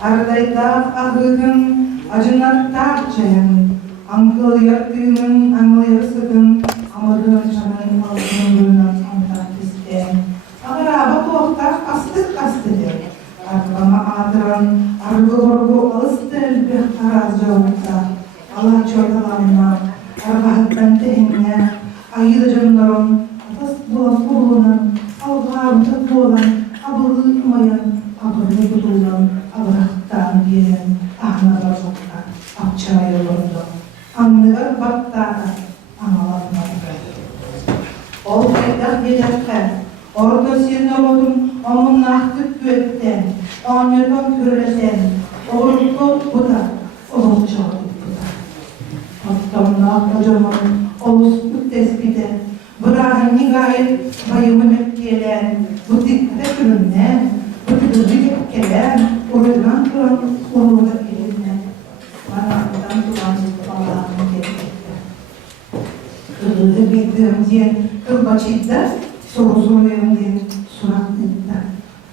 Ardayda ahıdın, acınlattar çayın. Ankıl yaktığımın, anıl yarısıdın. Amadığın canın, altının bölünen antar isteyen. Ağıraba tohtar astık der. Arkama adıran, argı orgu alıstı elbih taraz cavukta. Allah çordalarına, arbahattan tehinne, ayıda canlarım, atas bulan kulunan, algağım tatlı olan, abırlı umayan, abırlı kutulan, abıraktan gelen, ahna barzoktan, akçaya yolunda. Anlıgar battaka, analarına bırakır. Ol kaydak yedakken, orada sirne oldum, onun naktık güvetten, anırdan körlesen, oğurluklu buda, oğul çağırdık buda. Attamına kocaman, oğuzluk tespite, bırakın nigayet bayımı mekkelen, bu dikkat üründen, bu dikkat gelen, oraydan duran oğulda elinden. Bana oradan duran Allah'ın gerekekler. Kırıldı bildiğim diyen kırbaçıydı, soru soruyorum suratlıydı.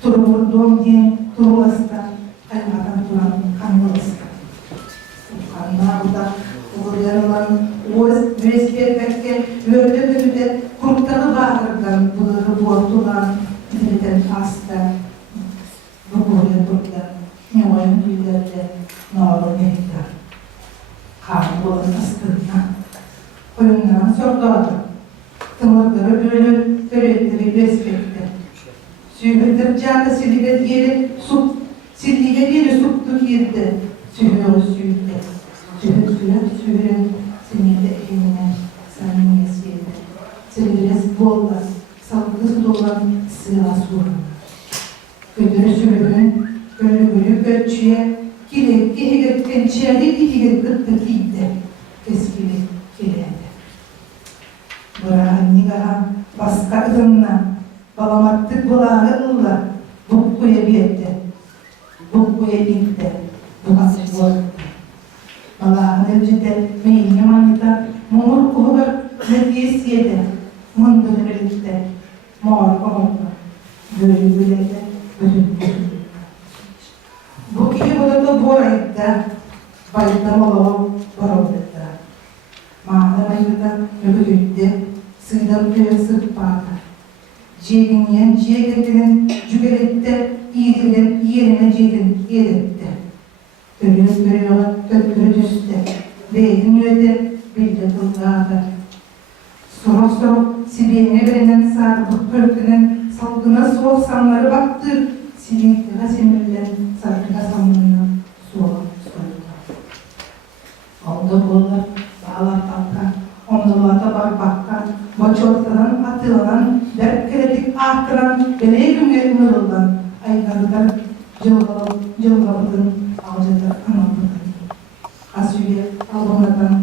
Turvurdum diyen turulasta, kaymadan duran kanlılasta. Kanlar da uğurlarımın, o resmi etmekte, gördük Баланы сордоды. Тымырдыры бөлі, төреттірі беспекті. Сүйбілдір жағы силиге дері сұқты керді. Сүйбілі сүйді. Сүйбілі сенеді әкеміне санын ескелді. Сілгілес болды, салғыз долан сыға суырын. Көдірі сүйбілін, көлі көтчіе, келекке егеткен чәді егет күтті кейді. Кескелі келеді. Бұраған негаға басқа ұзынна, баламатты бұлағы ұлла, бұқ қойа берді, бұқ қойа бекті, бұғасы болды. Балағын әлжеті мейіне манита, мұңыр ұғыр нәтес еді, мұнды үлікті, мауыр қомырды, бөлі бөледі, бөлі. Бұқи бұлығы бұр айтты, байты молығы бұр олды. Мағына майыда үгілді, сыйдан көй сырпады. Жегінен жегілдігін жүгіретті, иірілін иеріне жегін еретті. Түрі-түрі түсті, бейдің өді білді тұлғады. Сұрық-сұрық себейіне бірінен сары бұқ көркінің салғына соқ самлары бақты, себейдіға семілден сарқыға самлына соғып сұрды. Алды болыр, бағалар тапқан, оңдылуата бар баққан, бачортынан, атылынан, дәрт-керетік ақтыран, бәлегімге ұмырылдан, айғарыдар жылғалудың алжадар анапырдан. Қас үйе алғынатан,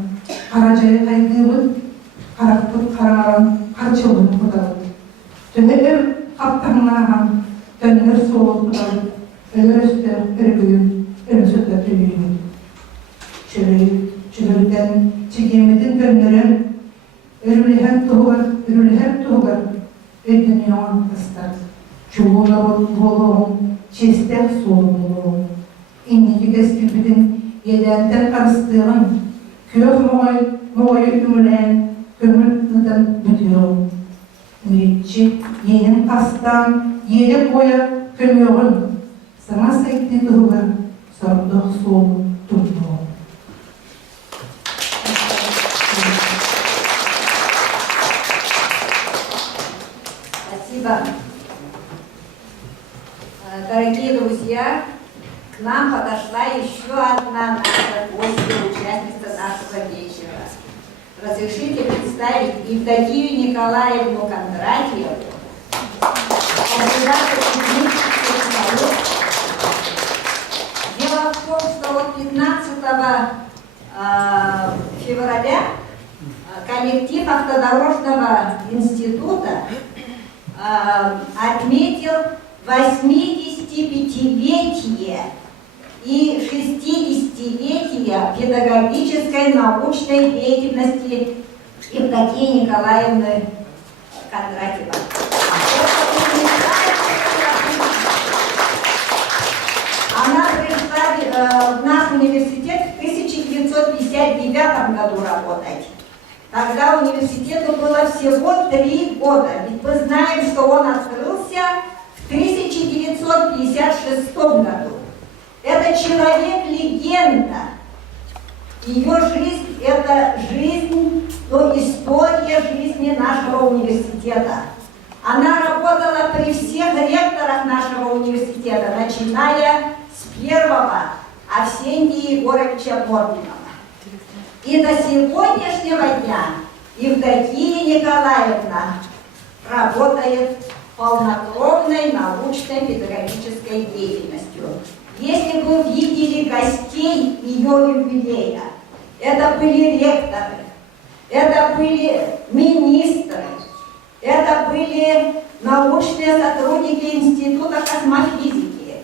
қаражайы қайдығын, қарақтық қарағаран, қарчылығын құдауды. Түнігір қаптарынаған, түнігір соғын құдауды, өлір үсті үргүйін, үрісіті түлейін. Чүгілден чегеметін түнігірін, үріліхен тұғыр, өйдің яңан қыстар. Чуғына болуын, честер солы болуын. Иннеге кескілбідің едәнтен қарыстығын, көк моғайы үмілән, көміл ұдан бүдеуін. Үретші енін қастан, елі қоя көмеуін, саңа сәйтті тұғыр, сұрдық солы тұрдуын. Спасибо. Дорогие друзья, к нам подошла еще одна наша гостья, участница нашего вечера. Разрешите представить Евдокию Николаевну Кондратьеву, кандидата технических наук. Дело в том, что вот 15 февраля коллектив Автодорожного института отметил 85-летие и 60-летие педагогической научной деятельности Евдокии Николаевны Кондратьевой. Она пришла в наш университет в 1959 году работать. Тогда университету было всего 3 года, ведь мы знаем, что он открылся в 1956 году. Это человек-легенда. Ее жизнь – это жизнь, история жизни нашего университета. Она работала при всех ректорах нашего университета, начиная с первого Арсения Егоровича Мординова. И до сегодняшнего дня Евдокия Николаевна работает полнокровной научной педагогической деятельностью. Если вы видели гостей ее юбилея, это были ректоры, это были министры, это были научные сотрудники Института космофизики.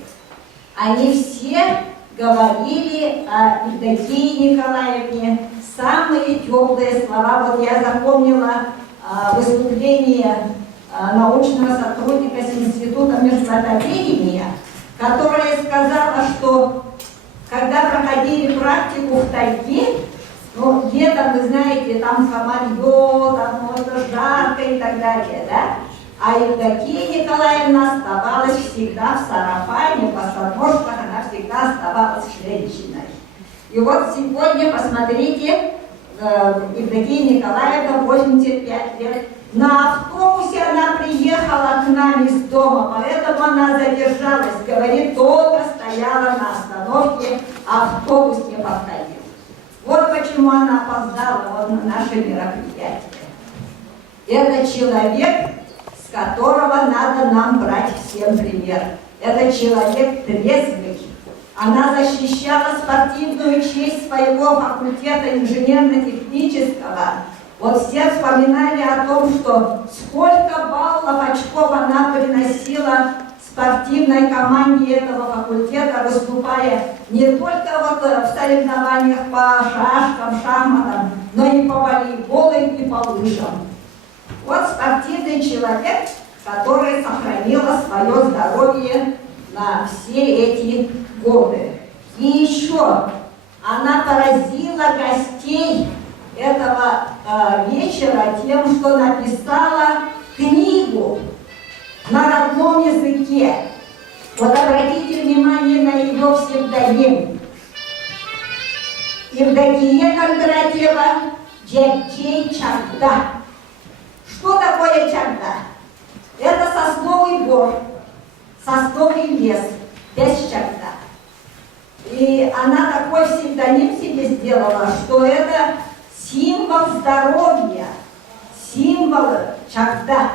Они все говорили о Евдокии Николаевне самые теплые слова. Вот я запомнила выступление научного сотрудника с Института межпланетоведения, которая сказала, что когда проходили практику в тайге, ну, летом, вы знаете, там самолет, там это жарко и так далее, да? А Евдокия Николаевна оставалась всегда в сарафане, в босоножках, она всегда оставалась женщиной. И вот сегодня, посмотрите, Евдокия Николаевна, 85 лет. На автобусе она приехала к нам из дома, поэтому она задержалась. Говорит, долго стояла на остановке, автобус не подходил. Вот почему она опоздала вот на наше мероприятие. Это человек, с которого надо нам брать всем пример. Это человек трезвый. Она защищала спортивную честь своего факультета инженерно-технического. Вот все вспоминали о том, что сколько баллов, очков она приносила спортивной команде этого факультета, выступая не только вот в соревнованиях по шашкам, шахматам, но и по волейболу и по лыжам. Вот спортивный человек, который сохранила свое здоровье на все эти годы. И еще она поразила гостей этого вечера тем, что написала книгу на родном языке. Вот обратите внимание на ее псевдоним. Евдокия Кондратьева Джекчей Чагда. Что такое Чагда? Это сосновый бор, сосновый лес, без Чагда. И она такой псевдоним себе сделала, что это символ здоровья, символ Чагда,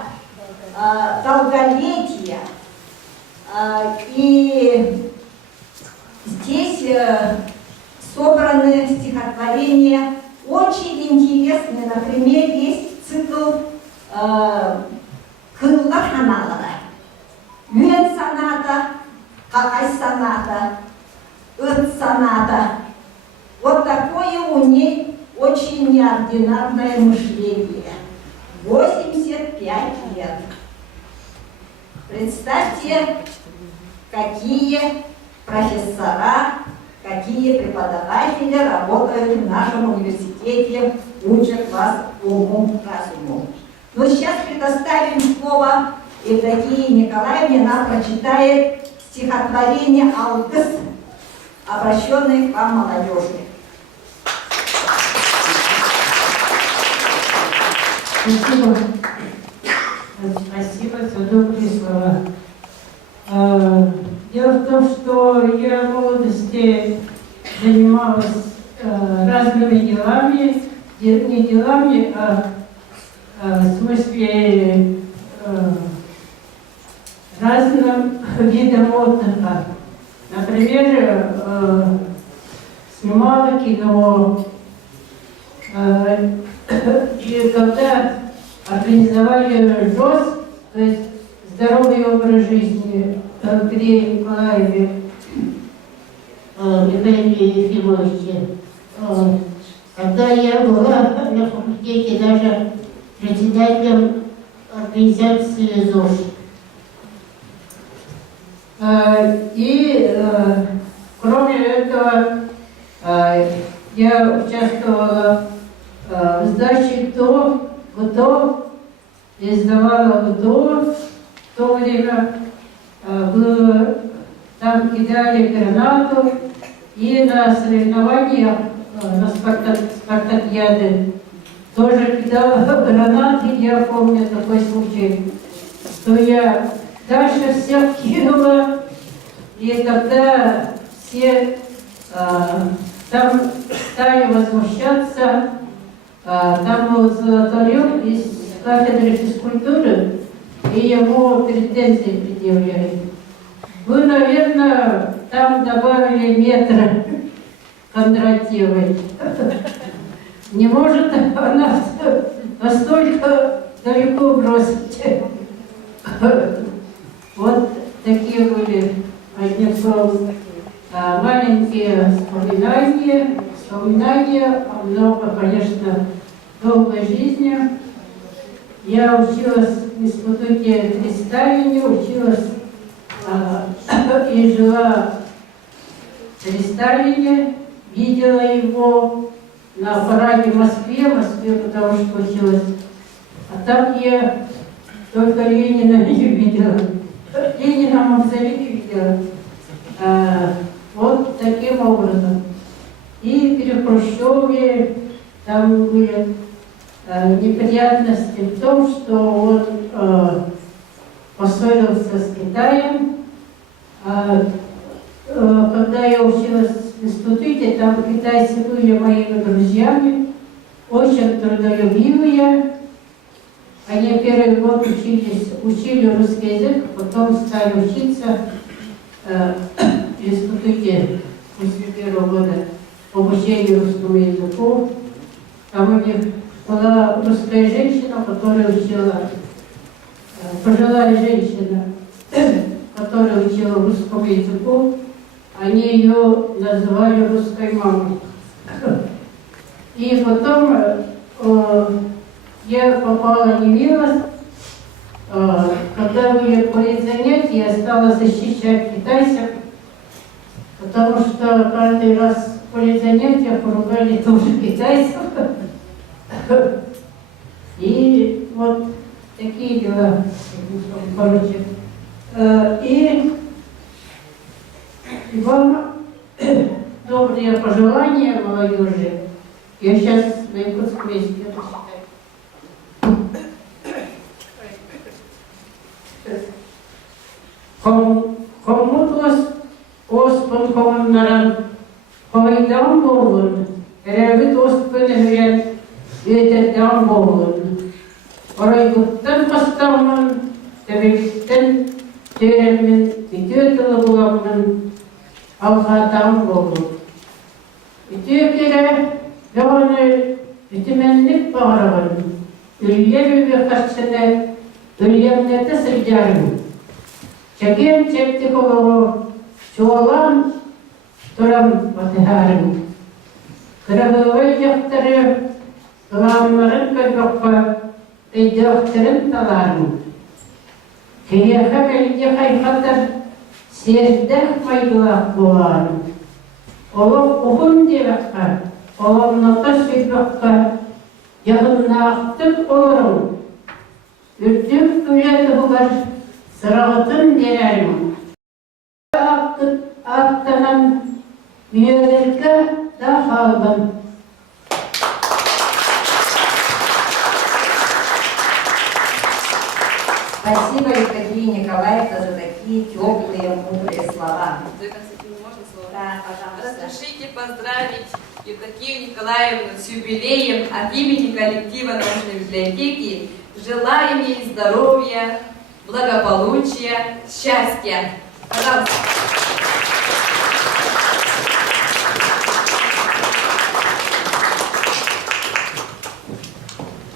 долголетия. И здесь собраны стихотворения очень интересные. Например, есть цикл Кылла Ханалара, Юэн соната, Какай соната, Ыт соната. Вот такое у ней очень неординарное мышление. 85 лет. Представьте, какие профессора, какие преподаватели работают в нашем университете, учат вас уму-разуму. Но сейчас предоставим слово Евдокии Николаевне, она прочитает стихотворение «Алтыс», обращенное к вам, молодежи. Спасибо. Спасибо за добрые слова. Дело в том, что я в молодости занималась разными делами, не делами, а в смысле разным видом отдыха. Например, снимала кино. И когда организовали ЖОС, то есть здоровый образ жизни при Николаеве Михаиле Ефимовиче, когда я была на факультете даже председателем организации ЗОЖ. И кроме этого я участвовала в сдаче ГТО, издавала ГТО. В то время было, там кидали гранату, и на соревнованиях, на спартакиады тоже кидала гранаты. Я помню такой случай, что я дальше всех кинула, и тогда все там стали возмущаться. Там был Золотарев из кафедры физкультуры, и ему претензии предъявляли. Вы, наверное, там добавили метр Кондратьевой. Не может она настолько далеко бросить. Вот такие были, одним словом, маленькие вспоминания, много, конечно, долгой жизни. Я училась в институте при Сталине, училась и жила при Сталине, видела его на параде в Москве, потому что училась. А там я только Ленина не видела. Ленина в Мавзолее видела. Вот таким образом. И при Хрущеве там были неприятности в том, что он поссорился с Китаем. Когда я училась в институте, там китайцы были моими друзьями, очень трудолюбивые. Они первый год учили русский язык, потом стали учиться в институте после первого года обучения русскому языку. Там у них была русская женщина, которая учила, пожилая женщина, которая учила русскому языку. Они ее называли русской мамой. И потом я попала в немилость. Когда были политзанятия, я стала защищать китайцев, потому что каждый раз в политзанятиях ругали тоже китайцев. И вот такие дела, короче. И вам добрые пожелания молодежи. Я сейчас на якутском языке прочитаю. Коммутлас оспон коммунаран, койдан болун, ревит оспен ветердан болун. Орайгуттан бастаман, тевиттен теремен, битетілі буламын, алғадан болун. Битекере, яғаны битіменлік бағырағын, үлгерігі қашсыны, үлгернеті сырджарын. Чаген чекті қолығы, чуалан тұрам батыхарын. Кырағылай жақтары, ғаламларын көйбаққа, өйдіқтірін таларын. Кейеқі мәлге қайқатыр, сердік майдылақ боларын. Олық ұғын деваққа, олымнаққа сөйбаққа, яғыннақтық олырың. Үрдік үлеті бұлар, сырағытын дерәрім. Аттанан үйелерге да қалдым. Спасибо, Екатерине Николаевне, за такие теплые, мудрые слова. Да, пожалуйста. Разрешите поздравить Евдокию Николаевну с юбилеем от имени коллектива научной библиотеки. Желаем ей здоровья, благополучия, счастья. Пожалуйста.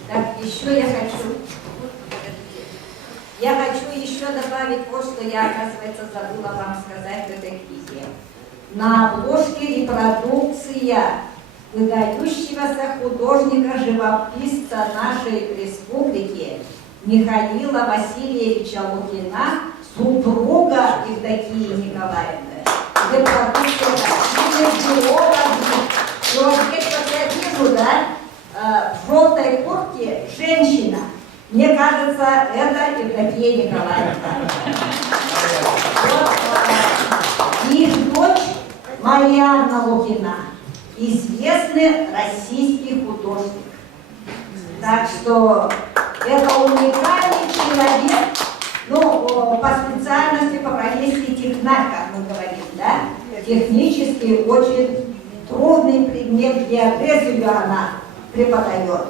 Так, еще я хочу еще добавить вот, что я, оказывается, забыла вам сказать в этой книге. На обложке репродукция выдающегося художника-живописца нашей республики Михаила Васильевича Лукина, супруга Евдокии Николаевны. Репродукция геологи. И вот здесь вот я вижу, да, в желтой куртке женщина. Мне кажется, это Евдокия Николаевна. Вот, их дочь Марьяна Лукина, известный российский художник. Так что это уникальный человек, ну, по специальности, по профессии технарь, как мы говорим, да? Технически очень трудный предмет, геодезию она преподает.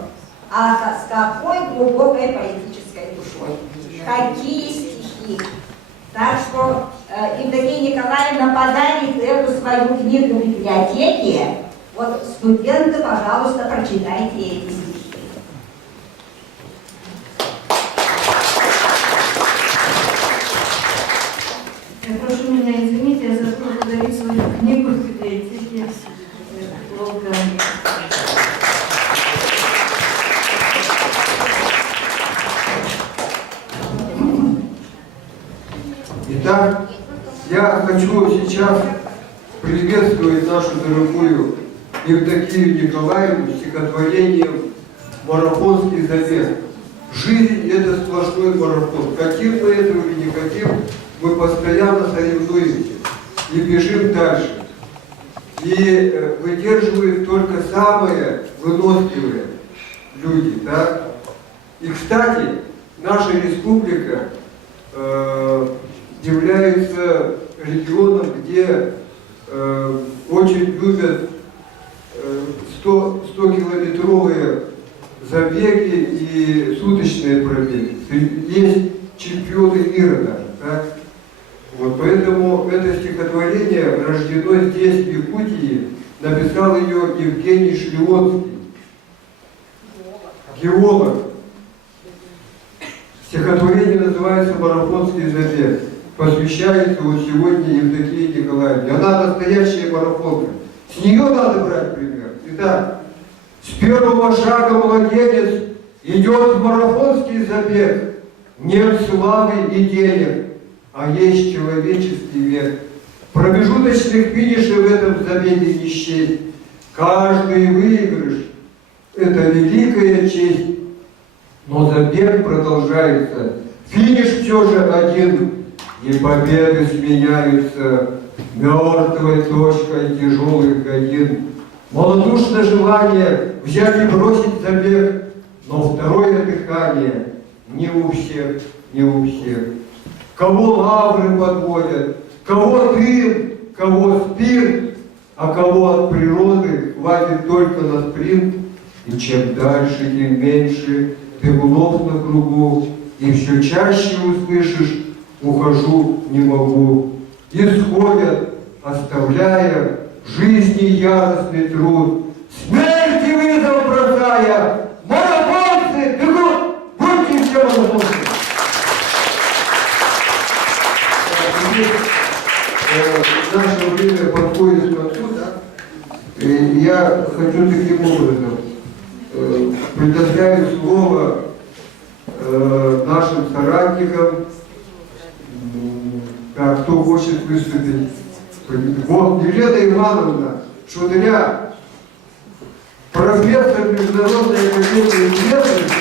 А с какой глубокой поэтической душой. Какие стихи. Так что Евдокия Николаевна подарит эту свою книгу в библиотеке. Вот, студенты, пожалуйста, прочитайте эти стихи. Я прошу меня извинить, я забыла подарить свою книгу в библиотеке Волга. Итак, я хочу сейчас приветствовать нашу дорогую Евдокию Николаевну стихотворением «Марафонский завет». Жизнь – это сплошной марафон. Каким мы этого или никаким, мы постоянно соревнуемся и бежим дальше. И выдерживают только самые выносливые люди. Да? И, кстати, наша республика является регионом, где очень любят 100-километровые забеги и суточные пробеги. Есть чемпионы мира даже. Да? Вот, поэтому это стихотворение рождено здесь, в Якутии, написал ее Евгений Шлеонский, геолог. Стихотворение называется «Марафонский забег». Посвящается вот сегодня Евдокии Николаевне. Она настоящая марафонка. С нее надо брать пример. Итак, с первого шага младенец идет в марафонский забег. Нет славы и денег, а есть человеческий век. Промежуточных финишей в этом забеге не счесть. Каждый выигрыш – это великая честь. Но забег продолжается. Финиш все же один. И победы сменяются мертвой точкой тяжелых годин. Малодушное желание взять и бросить забег, но второе дыхание не у всех, не у всех. Кого лавры подводят, кого дым, кого спирт, а кого от природы хватит только на спринт. И чем дальше, тем меньше ты улов на кругу, и все чаще услышишь: ухожу, не могу. И сходят, оставляя жизни яростный труд. Смерти вызов бросая, марафонцы бегут, будьте все марафонцы. Наше время подходит к концу, да? И я хочу таким образом предоставить слово нашим соратникам. Кто хочет выступить? Вот Елена Ивановна Шутыря, профессор Международной академии трезвости,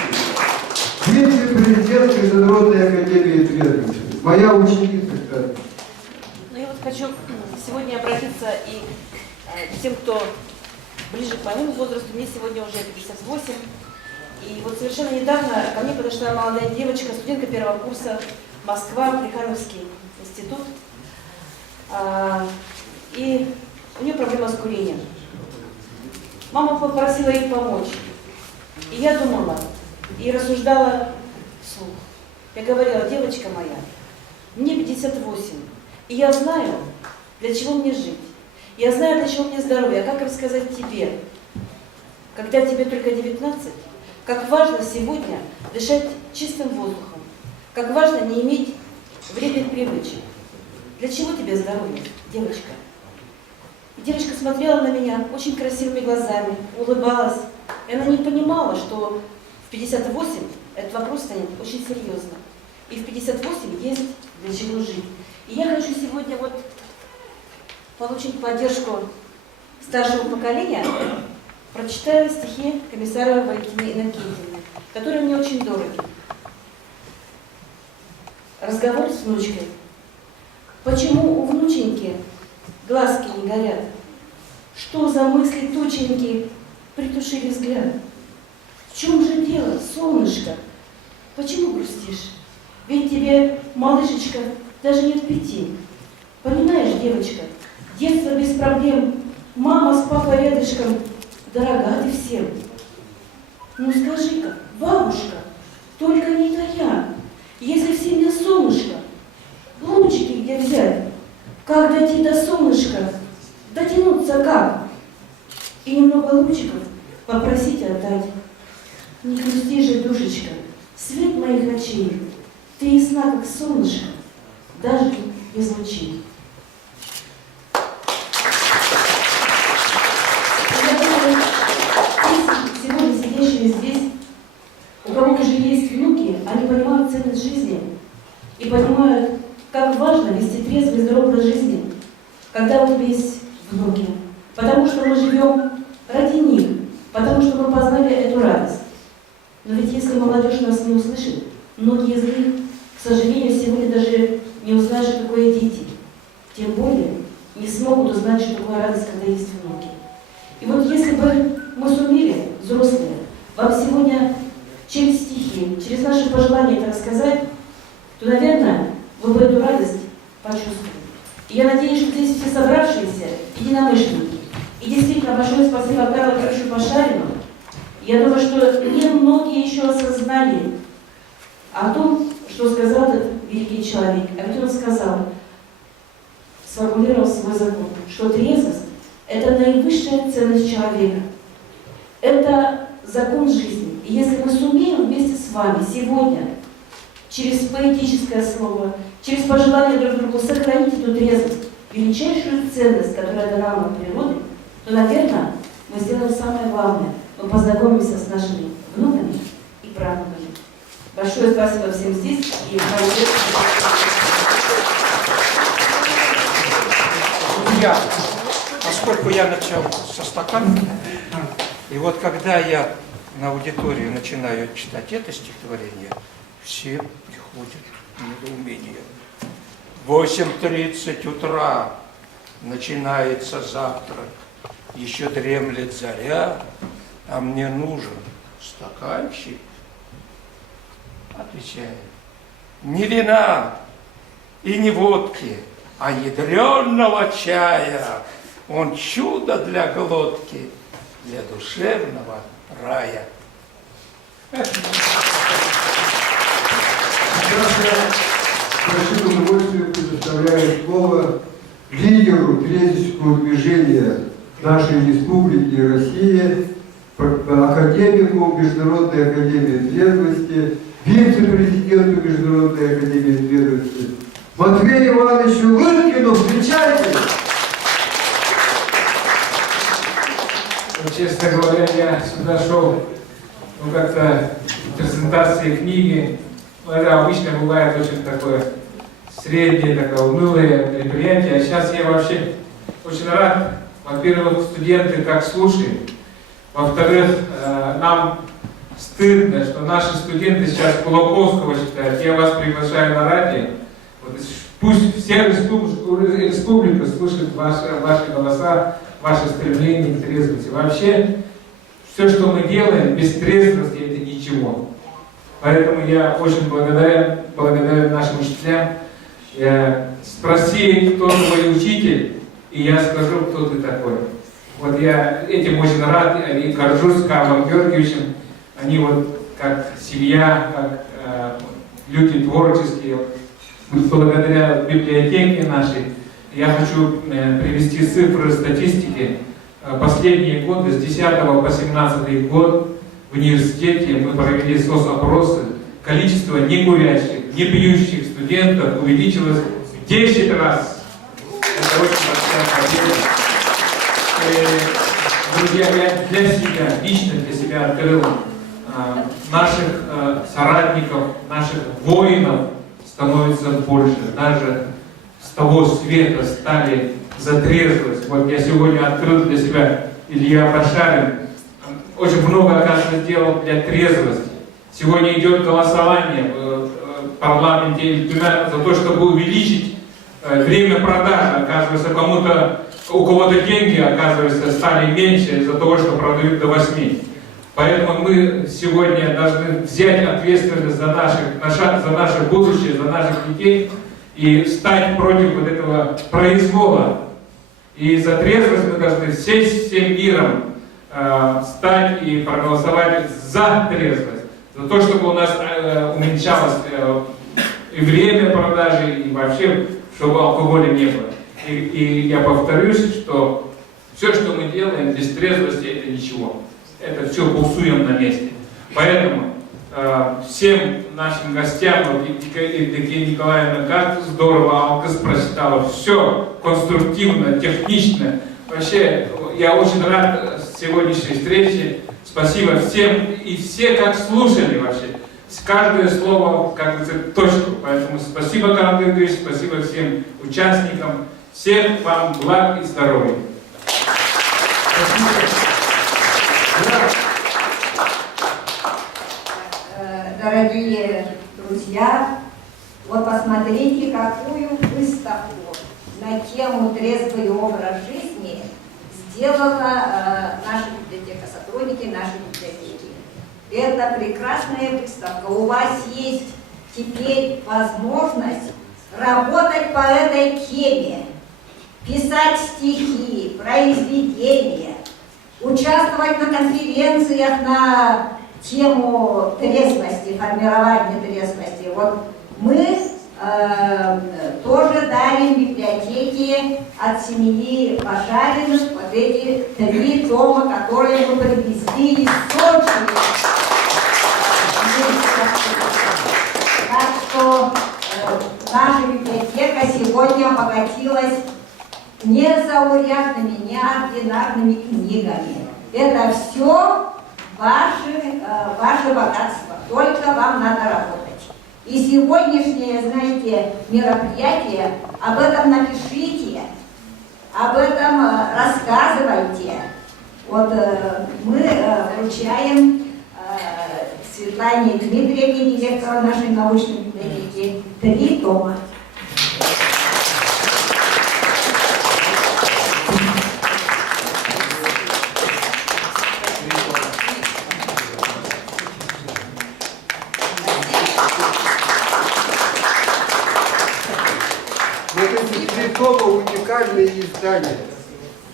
вице-президент Международной академии трезвости. Моя ученица, кстати. Ну я вот хочу сегодня обратиться и к тем, кто ближе к моему возрасту. Мне сегодня уже 58. И вот совершенно недавно ко мне подошла молодая девочка, студентка первого курса, Москва, Плехановский институт. И у нее проблема с курением. Мама попросила ей помочь. И я думала, и рассуждала вслух. Я говорила: девочка моя, мне 58, и я знаю, для чего мне жить. Я знаю, для чего мне здоровье. А как рассказать тебе, когда тебе только 19, как важно сегодня дышать чистым воздухом, как важно не иметь вредных привычек. Для чего тебе здоровье, девочка? И девочка смотрела на меня очень красивыми глазами, улыбалась. И она не понимала, что в 58 этот вопрос станет очень серьезно. И в 58 есть для чего жить. И я хочу сегодня вот получить поддержку старшего поколения. Прочитаю стихи Комиссарова Валентины Иннокентьевны, которые мне очень дороги. Разговор с внучкой. Почему у внученьки глазки не горят? Что за мысли тученьки притушили взгляд? В чем же дело, солнышко? Почему грустишь? Ведь тебе, малышечка, даже нет 5. Понимаешь, девочка, детство без проблем, мама с папой рядышком, дорога ты всем. Ну скажи-ка, бабушка, только не тая, если в семье солнышко, лучики где взять? Как дойти до солнышка? Дотянуться как? И немного лучиков попросить отдать. Не грусти же, душечка, свет моих очей, ты ясна, как солнышко, даже без лучей. Я думаю, сегодня сидящие здесь, у кого уже есть внуки, они понимают ценность жизни и понимают, как важно вести трезвый, здоровый образ жизни, когда у тебя есть внуки. Потому что мы живем ради них, потому что мы познали эту радость. Но ведь если молодежь нас не услышит, многие из них, к сожалению, сегодня даже не узнают, что такое дети. Тем более не смогут узнать, что такое радость, когда есть внуки. И вот если бы мы сумели, взрослые, вам сегодня через стихи, через наши пожелания это рассказать, то, наверное, вы бы эту радость почувствовали. И я надеюсь, что здесь все собравшиеся единомышленники. И действительно, большое спасибо Карлу Петровичу Пашарину. Я думаю, что немногие еще осознали о том, что сказал этот великий человек. А ведь он сказал, сформулировал свой закон, что трезвость – это наивысшая ценность человека. Это закон жизни. И если мы сумеем вместе с вами сегодня через поэтическое слово, через пожелание друг другу сохранить эту трезвость, величайшую ценность, которая дана нам природой, то, наверное, мы сделаем самое главное. Мы познакомимся с нашими внуками и правнуками. Большое спасибо всем здесь. И Друзья, поскольку я начал со стакана, и вот когда я на аудиторию начинаю читать это стихотворение, все приходят в недоумение. 8:30 утра начинается завтрак, еще дремлет заря, а мне нужен стаканчик. Отвечаю, не вина и не водки, а ядреного чая. Он чудо для глотки, для душевного рая. С большим удовольствием предоставляю слово лидеру трезвенческого движения нашей республики России, академику Международной академии трезвости, вице-президенту Международной академии трезвости Матвею Ивановичу Лыткину. Встречайте! Честно говоря, я сюда шел, как-то презентации книги. Это обычно бывает очень такое среднее, такое унылое мероприятие. А сейчас я вообще очень рад. Во-первых, студенты как слушают. Во-вторых, нам стыдно, что наши студенты сейчас Кулаковского читают. Я вас приглашаю на радио. Вот, пусть вся республика слушает ваши голоса, ваши стремления к трезвости. Вообще, все, что мы делаем, без трезвости, это ничего. Поэтому я очень благодарен нашим учителям. Спроси, кто твой учитель, и я скажу, кто ты такой. Вот я этим очень рад и горжусь Карлом Георгиевичем. Они вот как семья, как люди творческие. Благодаря библиотеке нашей я хочу привести цифры статистики. Последние годы, с 10 по 17 год, в университете мы провели соцопросы. Количество некурящих, не пьющих студентов увеличилось в 10 раз. Это очень большая победа. Друзья, я для себя, лично для себя открыл наших соратников, наших воинов становится больше. Даже с того света стали за трезвость. Вот я сегодня открыл для себя Илья Пашарин. Очень много, оказывается, сделал для трезвости. Сегодня идет голосование в парламенте за то, чтобы увеличить время продажи. Оказывается, у кого-то деньги, оказывается, стали меньше из-за того, что продают до 8. Поэтому мы сегодня должны взять ответственность за наше будущее, за наших детей и стать против вот этого произвола. И за трезвость мы должны всем миром стать и проголосовать за трезвость, за то, чтобы у нас уменьшалось и время продажи, и вообще, чтобы алкоголя не было. И я повторюсь, что все, что мы делаем без трезвости, это ничего. Это все буксуем на месте. Поэтому всем нашим гостям, Евдокия Николаевна, как здорово Алкас прочитала, все конструктивно, технично. Вообще, я очень рад сегодняшней встрече. Спасибо всем. И все как слушали вообще. Каждое слово, как бы, точку. Поэтому спасибо, Карл Георгиевич, спасибо всем участникам. Всем вам благ и здоровья. Дорогие друзья, вот посмотрите, какую выставку на тему «Трезвый образ жизни» сделала наша библиотека, сотрудники нашей библиотеки. Это прекрасная выставка. У вас есть теперь возможность работать по этой теме, писать стихи, произведения, участвовать на конференциях на тему трезвости, формирования трезвости. Вот мы тоже дарим библиотеке от семьи Пожариных вот эти 3 тома, которые мы привезли из Сочи. Так что наша библиотека сегодня обогатилась незаурядными, неординарными книгами. Это все ваше богатство, только вам надо работать. И сегодняшнее, знаете, мероприятие, об этом напишите, об этом рассказывайте. Вот мы вручаем Светлане Дмитриевне, директору нашей научной библиотеки, 3 тома.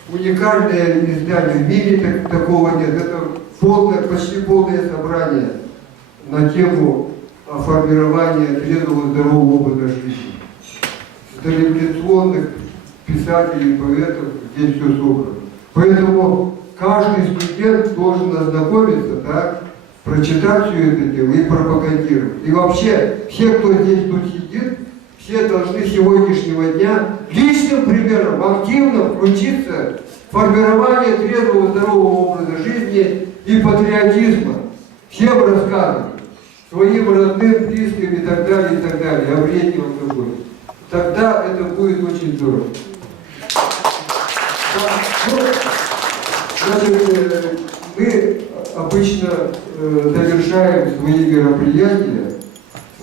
Уникальное издание. В мире такого нет. Это почти полное собрание на тему формирования трезвого здорового образа жизни. С революционных писателей, поэтов здесь все собрано. Поэтому каждый студент должен ознакомиться, да, прочитать все это дело и пропагандировать. И вообще, все, кто здесь тут сидит, все должны с сегодняшнего дня личным примером активно включиться в формирование трезвого здорового образа жизни и патриотизма. Всем рассказывать, своим родным, близким и так далее, о вреде алкоголя. Тогда это будет очень здорово. Значит, мы обычно завершаем свои мероприятия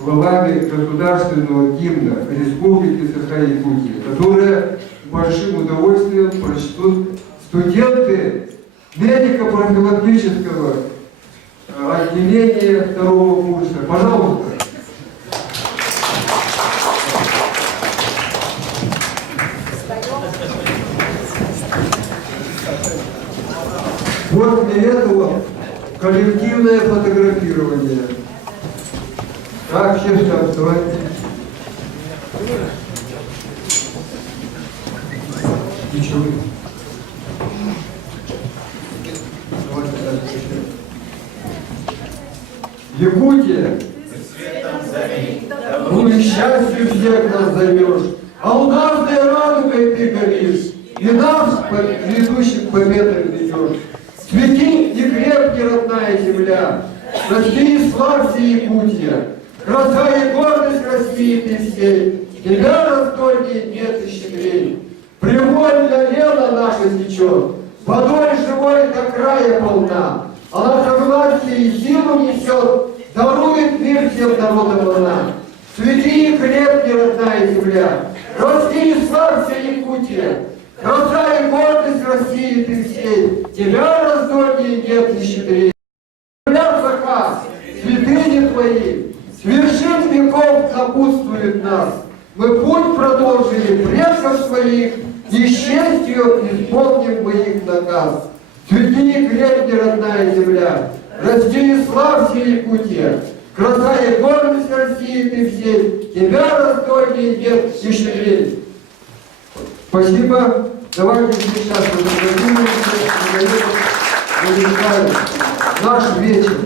словами государственного гимна Республики Саха-Якутия, которое с большим удовольствием прочтут студенты медико-профилактического отделения 2-го курса. Пожалуйста. После этого коллективное фотографирование. Так, все встать, давайте. Ничего. Якутия, ну и счастью всех нас зовешь, а у нас ты радугой ты горишь, и нас грядущих победах ведешь. Цвети и крепки, родная земля, расти и славься, Якутия, краса и гордость России ты всей, тебя раздольнее нет и щедрей. Привольно лето наше течет, водой живой до края полна, она согласие и силу несет, дарует мир всем народам она. Цвети и крепки, родная земля, расти и славься, Якутия, краса и гордость России ты всей, тебя раздольнее нет и щедрей. Земля Саха, святыни твои, с вершин веков напутствует нас. Мы путь продолжили предков своих, и с честью исполним мы их наказ. Цвети и крепки, родная земля, расти и славься, Якутия, краса и гордость России ты всей, тебя раздольнее нет и щедрей. Спасибо. Давайте сейчас завершим наш вечер.